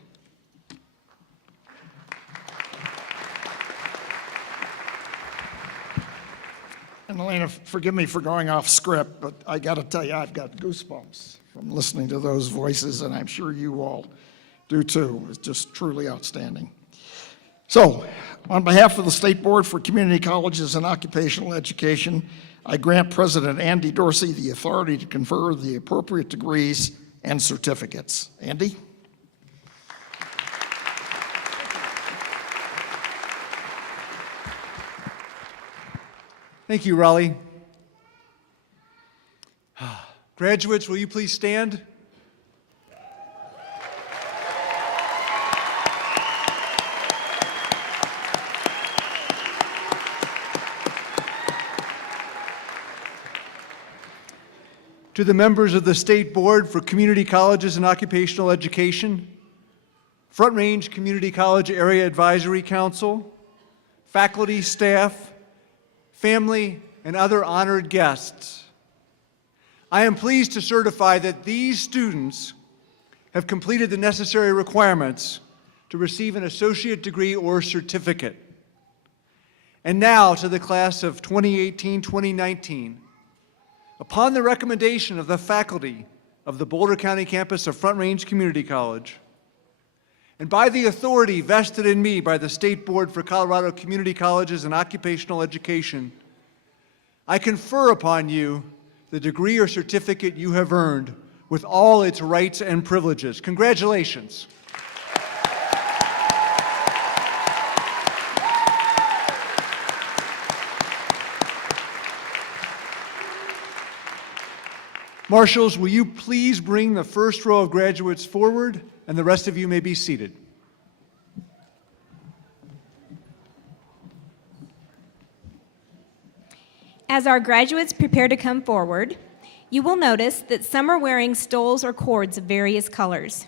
And Elena, forgive me for going off script, but I got to tell you, I've got goosebumps from listening to those voices, and I'm sure you all do too. It's just truly outstanding. So, on behalf of the State Board for Community Colleges and Occupational Education, I grant President Andy Dorsey the authority to confer the appropriate degrees and certificates. Andy? Thank you, Raleigh. Graduates, will you please stand? To the members of the State Board for Community Colleges and Occupational Education, Front Range Community College Area Advisory Council, faculty, staff, family, and other honored guests, I am pleased to certify that these students have completed the necessary requirements to receive an associate degree or certificate. And now to the class of 2018-2019. Upon the recommendation of the faculty of the Boulder County campus of Front Range Community College, and by the authority vested in me by the State Board for Colorado Community Colleges and Occupational Education, I confer upon you the degree or certificate you have earned with all its rights and privileges. Congratulations. Marshals, will you please bring the first row of graduates forward, and the rest of you may be seated. As our graduates prepare to come forward, you will notice that some are wearing stoles or cords of various colors.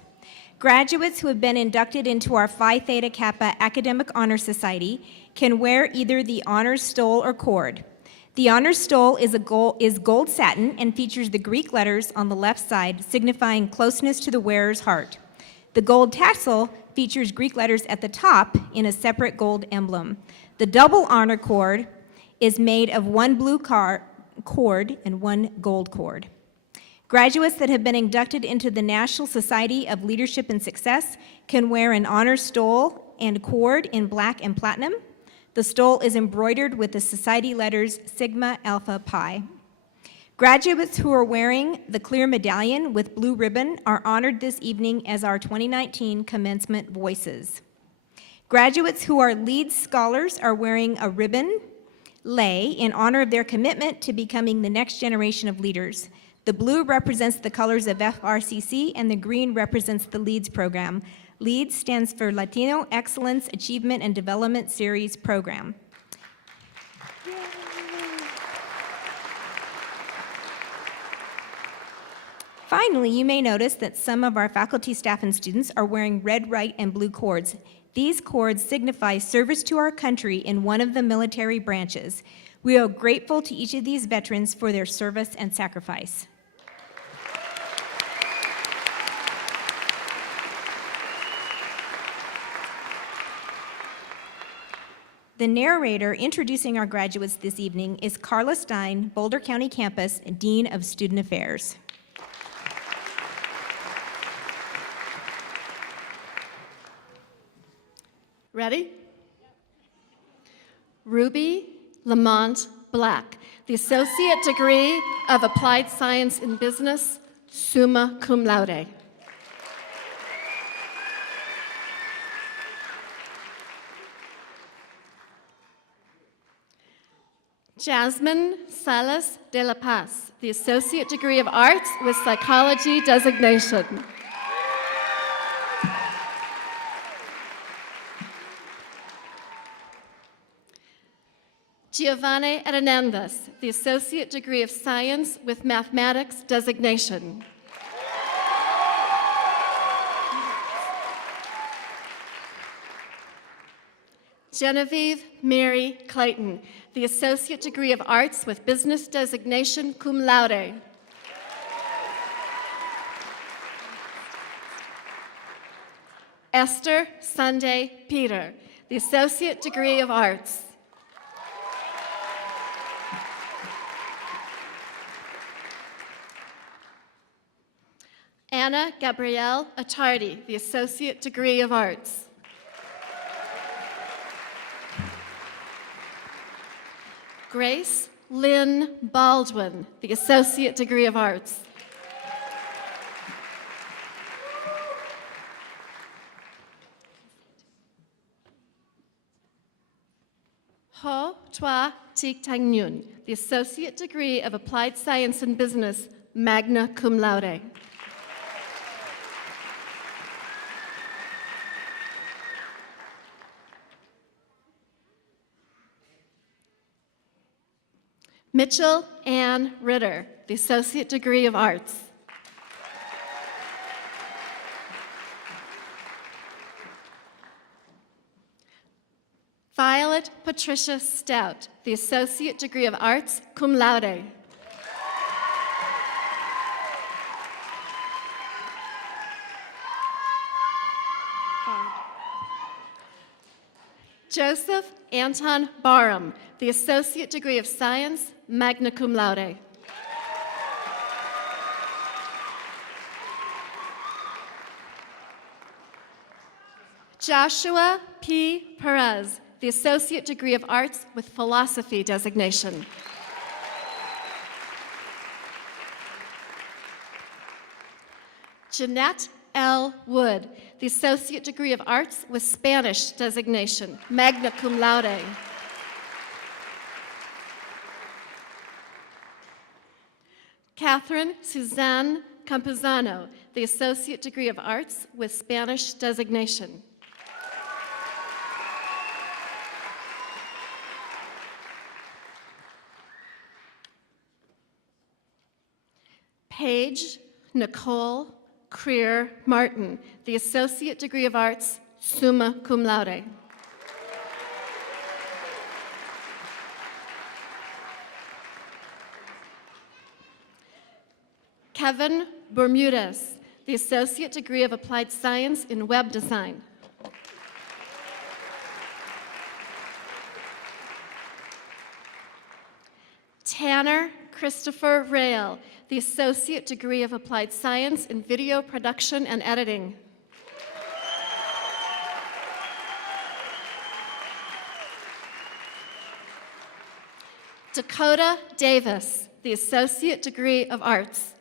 Graduates who have been inducted into our Phi Theta Kappa Academic Honor Society can wear either the honors stole or cord. The honors stole is gold satin and features the Greek letters on the left side, signifying closeness to the wearer's heart. The gold tassel features Greek letters at the top in a separate gold emblem. The double honor cord is made of one blue cord and one gold cord. Graduates that have been inducted into the National Society of Leadership and Success can wear an honors stole and cord in black and platinum. The stole is embroidered with the society letters Sigma Alpha Pi. Graduates who are wearing the clear medallion with blue ribbon are honored this evening as our 2019 Commencement Voices. Graduates who are lead scholars are wearing a ribbon lei in honor of their commitment to becoming the next generation of leaders. The blue represents the colors of FRCC and the green represents the LEADS program. LEADS stands for Latino Excellence Achievement and Development Series Program. Yay. Finally, you may notice that some of our faculty, staff, and students are wearing red, white, and blue cords. These cords signify service to our country in one of the military branches. We are grateful to each of these veterans for their service and sacrifice. The narrator introducing our graduates this evening is Carla Stein, Boulder County Campus Dean of Student Affairs. Ready? Ruby Lamont Black, the Associate Degree of Applied Science in Business, summa cum laude. Jasmine Salas de la Paz, the Associate Degree of Arts with Psychology designation. Giovanni Hernandez, the Associate Degree of Science with Mathematics designation. Genevieve Mary Clayton, the Associate Degree of Arts with Business designation cum laude. Esther Sunday Peter, the Associate Degree of Arts. Anna Gabrielle Attardi, the Associate Degree of Arts. Grace Lynn Baldwin, the Associate Degree of Arts. Ho Twa Tik Tang Nyun, the Associate Degree of Applied Science and Business, magna cum laude. Mitchell Ann Ritter, the Associate Degree of Arts. Violet Patricia Stout, the Associate Degree of Arts, cum laude. Joseph Anton Barham, the Associate Degree of Science, magna cum laude. Joshua P. Perez, the Associate Degree of Arts with Philosophy designation. Jeanette L. Wood, the Associate Degree of Arts with Spanish designation, magna cum laude. Catherine Suzanne Campuzano, the Associate Degree of Arts with Spanish designation. Paige Nicole Creer Martin, the Associate Degree of Arts, summa cum laude. Kevin Bermudez, the Associate Degree of Applied Science in Web Design. Tanner Christopher Rail, the Associate Degree of Applied Science in Video Production and Editing. Dakota Davis, the Associate Degree of Arts.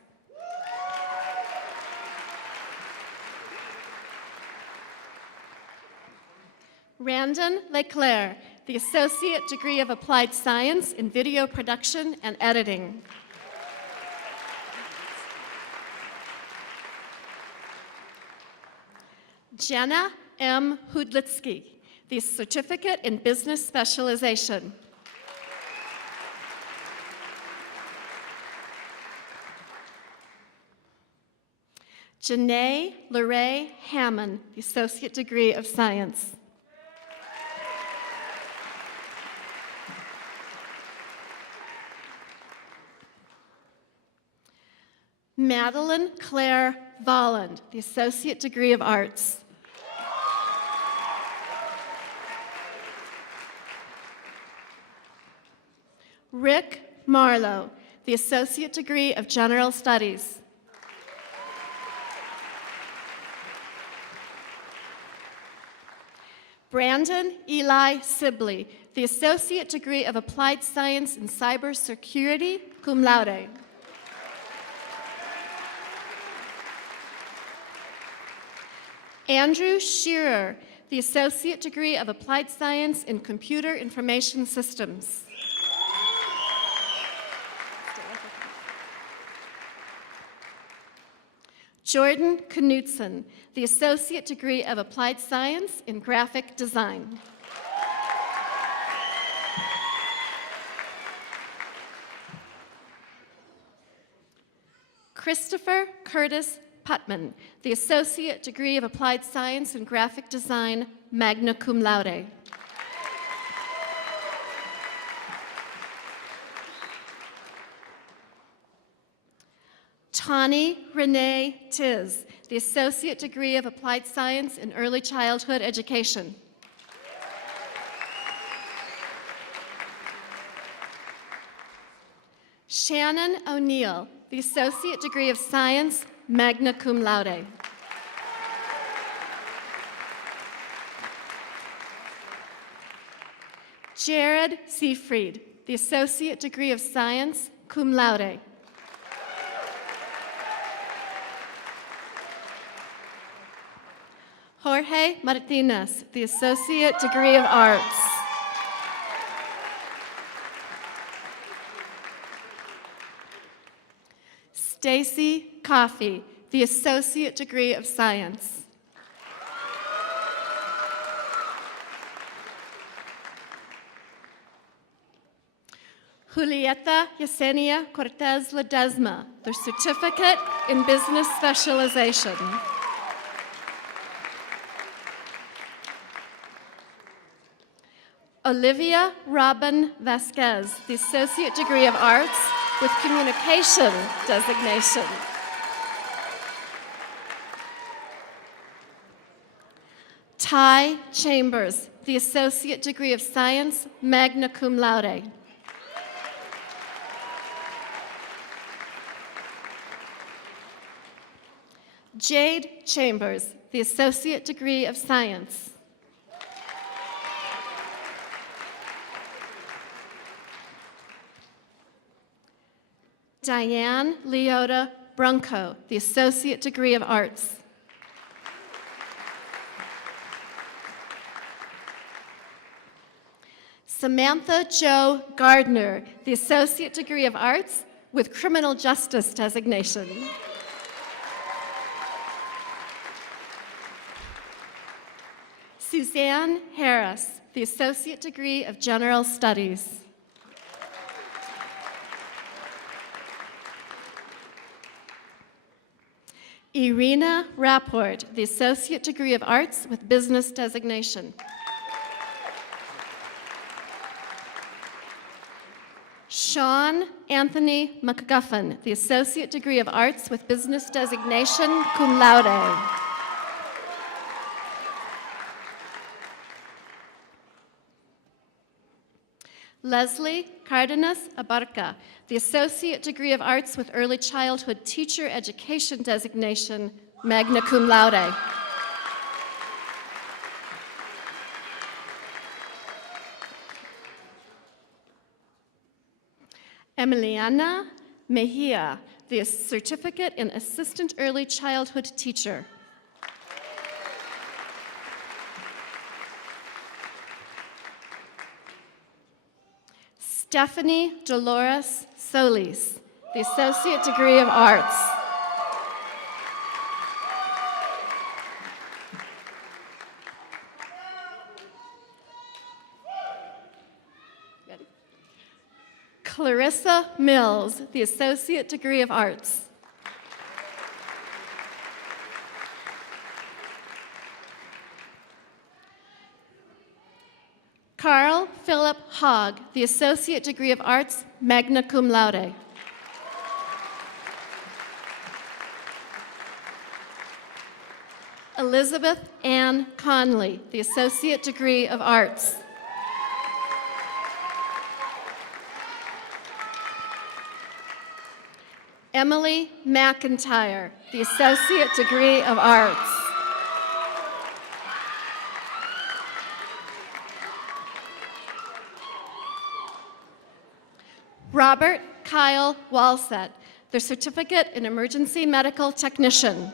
Randon Leclerc, the Associate Degree of Applied Science in Video Production and Editing. Jenna M. Hudlitsky, the Certificate in Business Specialization. Janae Lerae Hammond, the Associate Degree of Science. Madeline Claire Volland, the Associate Degree of Arts. Rick Marlowe, the Associate Degree of General Studies. Brandon Eli Sibley, the Associate Degree of Applied Science in Cybersecurity, cum laude. Andrew Shearer, the Associate Degree of Applied Science in Computer Information Systems. Jordan Knudsen, the Associate Degree of Applied Science in Graphic Design. Christopher Curtis Putman, the Associate Degree of Applied Science in Graphic Design, magna cum laude. Tawny Renee Tiz, the Associate Degree of Applied Science in Early Childhood Education. Shannon O'Neill, the Associate Degree of Science, magna cum laude. Jared Seafried, the Associate Degree of Science, cum laude. Jorge Martinez, the Associate Degree of Arts. Stacy Coffey, the Associate Degree of Science. Julieta Yesenia Cortez Ledesma, the Certificate in Business Specialization. Olivia Robin Vasquez, the Associate Degree of Arts with Communication designation. Ty Chambers, the Associate Degree of Science, magna cum laude. Jade Chambers, the Associate Degree of Science. Diane Leota Brunco, the Associate Degree of Arts. Samantha Jo Gardner, the Associate Degree of Arts with Criminal Justice designation. Suzanne Harris, the Associate Degree of General Studies. Irina Rapport, the Associate Degree of Arts with Business designation. Sean Anthony McGuffin, the Associate Degree of Arts with Business designation, cum laude. Leslie Cardenas Abarca, the Associate Degree of Arts with Early Childhood Teacher Education designation, magna cum laude. Emiliana Mejia, the Certificate in Assistant Early Childhood Teacher. Stephanie Dolores Solis, the Associate Degree of Arts. Ready? Clarissa Mills, the Associate Degree of Arts. Carl Philip Hogg, the Associate Degree of Arts, magna cum laude. Elizabeth Ann Conley, the Associate Degree of Arts. Emily McIntyre, the Associate Degree of Arts. Robert Kyle Walsett, the Certificate in Emergency Medical Technician.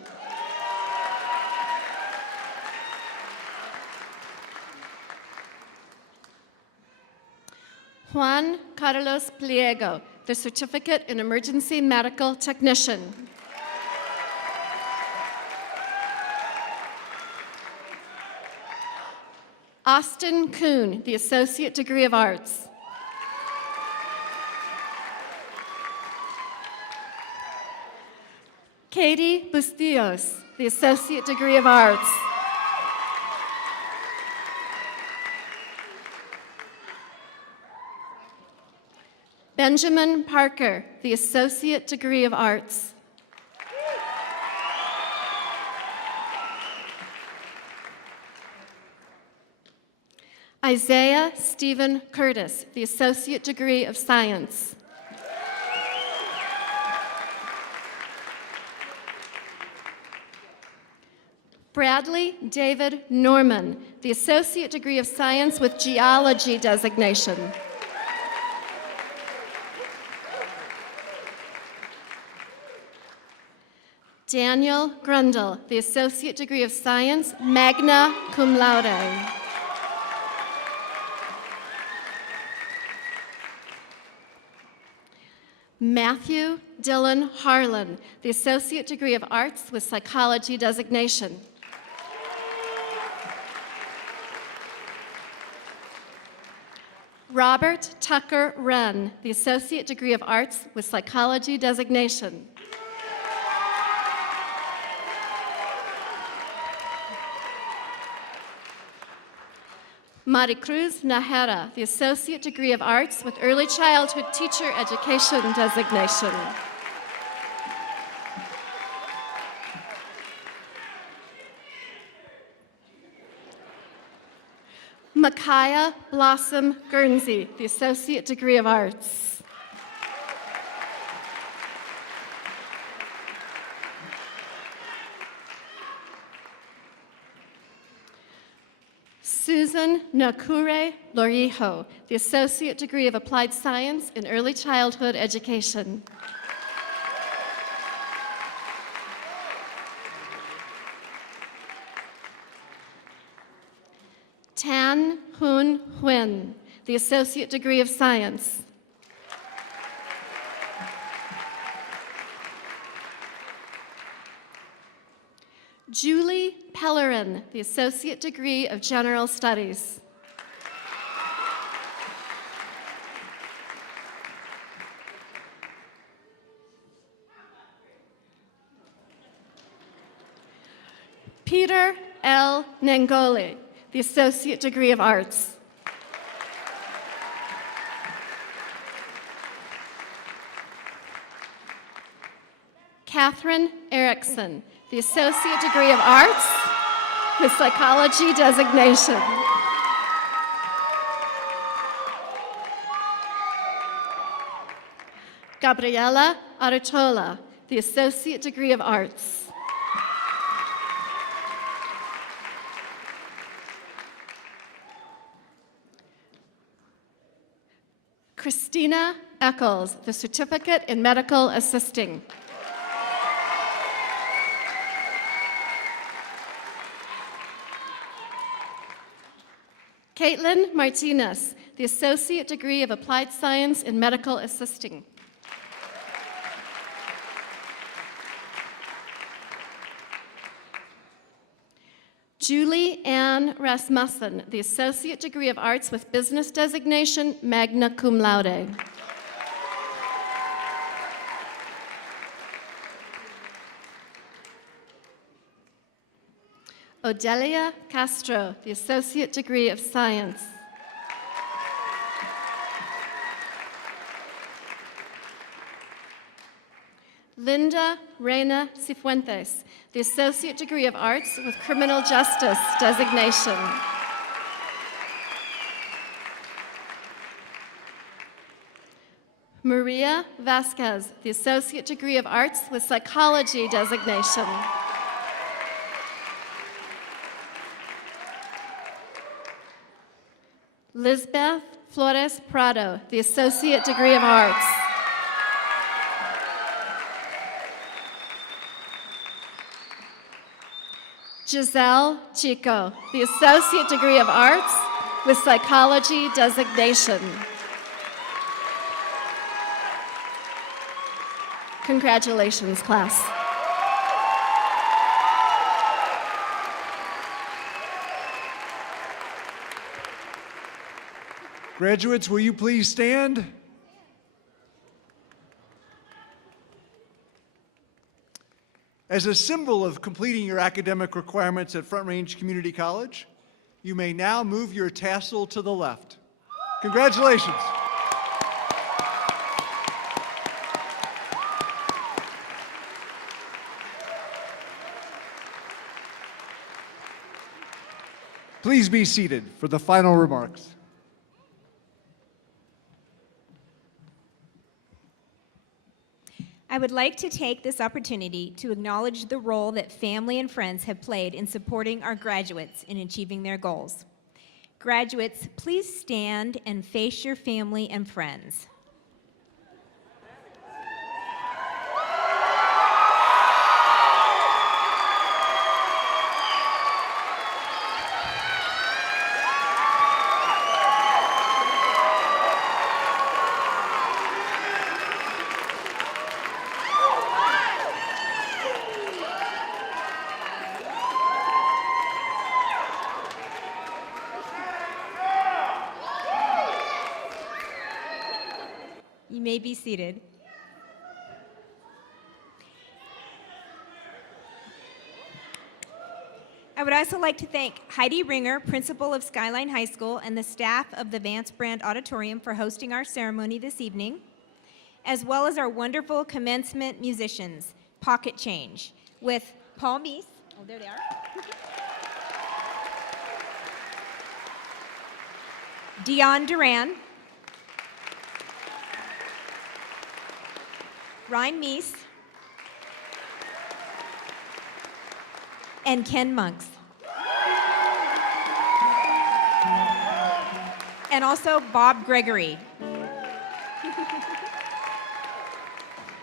Juan Carlos Pliego, the Certificate in Emergency Medical Technician. Austin Kuhn, the Associate Degree of Arts. Katie Bustillos, the Associate Degree of Arts. Benjamin Parker, the Associate Degree of Arts. Isaiah Stephen Curtis, the Associate Degree of Science. Bradley David Norman, the Associate Degree of Science with Geology designation. Daniel Grundle, the Associate Degree of Science, magna cum laude. Matthew Dylan Harlan, the Associate Degree of Arts with Psychology designation. Robert Tucker Wren, the Associate Degree of Arts with Psychology designation. Maricruz Nahera, the Associate Degree of Arts with Early Childhood Teacher Education designation. Micaiah Blossom Guernsey, the Associate Degree of Arts. Susan Nakure Lorijo, the Associate Degree of Applied Science in Early Childhood Education. Tan Hun Huynh, the Associate Degree of Science. Julie Pellerin, the Associate Degree of General Studies. Peter L. Nangoli, the Associate Degree of Arts. Catherine Erickson, the Associate Degree of Arts with Psychology designation. Gabriela Artola, the Associate Degree of Arts. Christina Eccles, the Certificate in Medical Assisting. Caitlin Martinez, the Associate Degree of Applied Science in Medical Assisting. Julie Ann Rasmussen, the Associate Degree of Arts with Business designation, magna cum laude. Odelia Castro, the Associate Degree of Science. Linda Reina Cifuentes, the Associate Degree of Arts with Criminal Justice designation. Maria Vasquez, the Associate Degree of Arts with Psychology designation. Lisbeth Flores Prado, the Associate Degree of Arts. Giselle Chico, the Associate Degree of Arts with Psychology designation. Congratulations, class. Graduates, will you please stand? As a symbol of completing your academic requirements at Front Range Community College, you may now move your tassel to the left. Congratulations. Please be seated for the final remarks. I would like to take this opportunity to acknowledge the role that family and friends have played in supporting our graduates in achieving their goals. Graduates, please stand and face your family and friends. You may be seated. I would also like to thank Heidi Ringer, principal of Skyline High School, and the staff of the Vance Brand Auditorium for hosting our ceremony this evening, as well as our wonderful commencement musicians, Pocket Change, with Paul Meese. Oh, there they are. Dion Duran, Ryan Meese, and Ken Monks. And also Bob Gregory.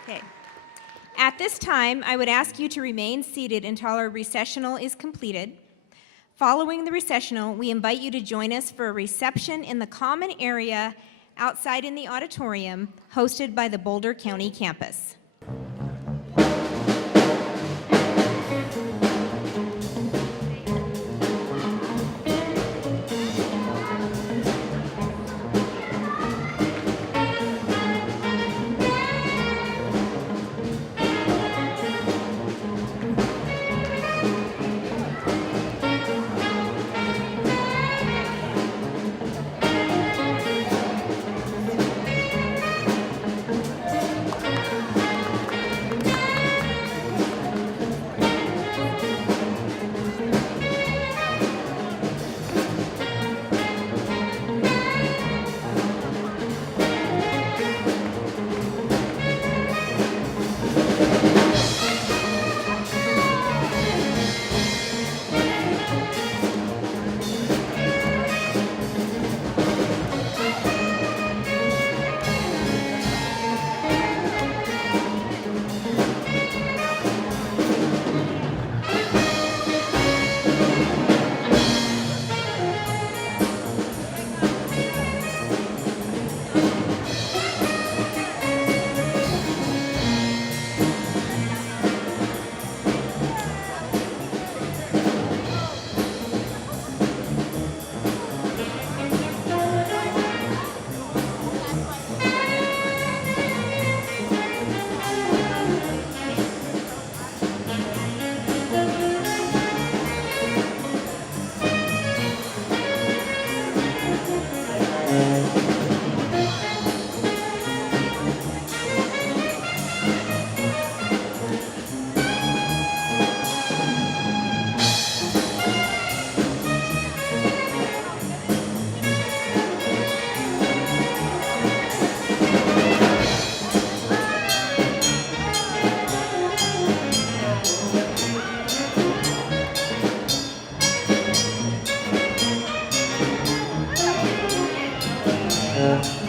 Okay. At this time, I would ask you to remain seated until our recessional is completed. Following the recessional, we invite you to join us for a reception in the common area outside in the auditorium, hosted by the Boulder County campus. Thank you.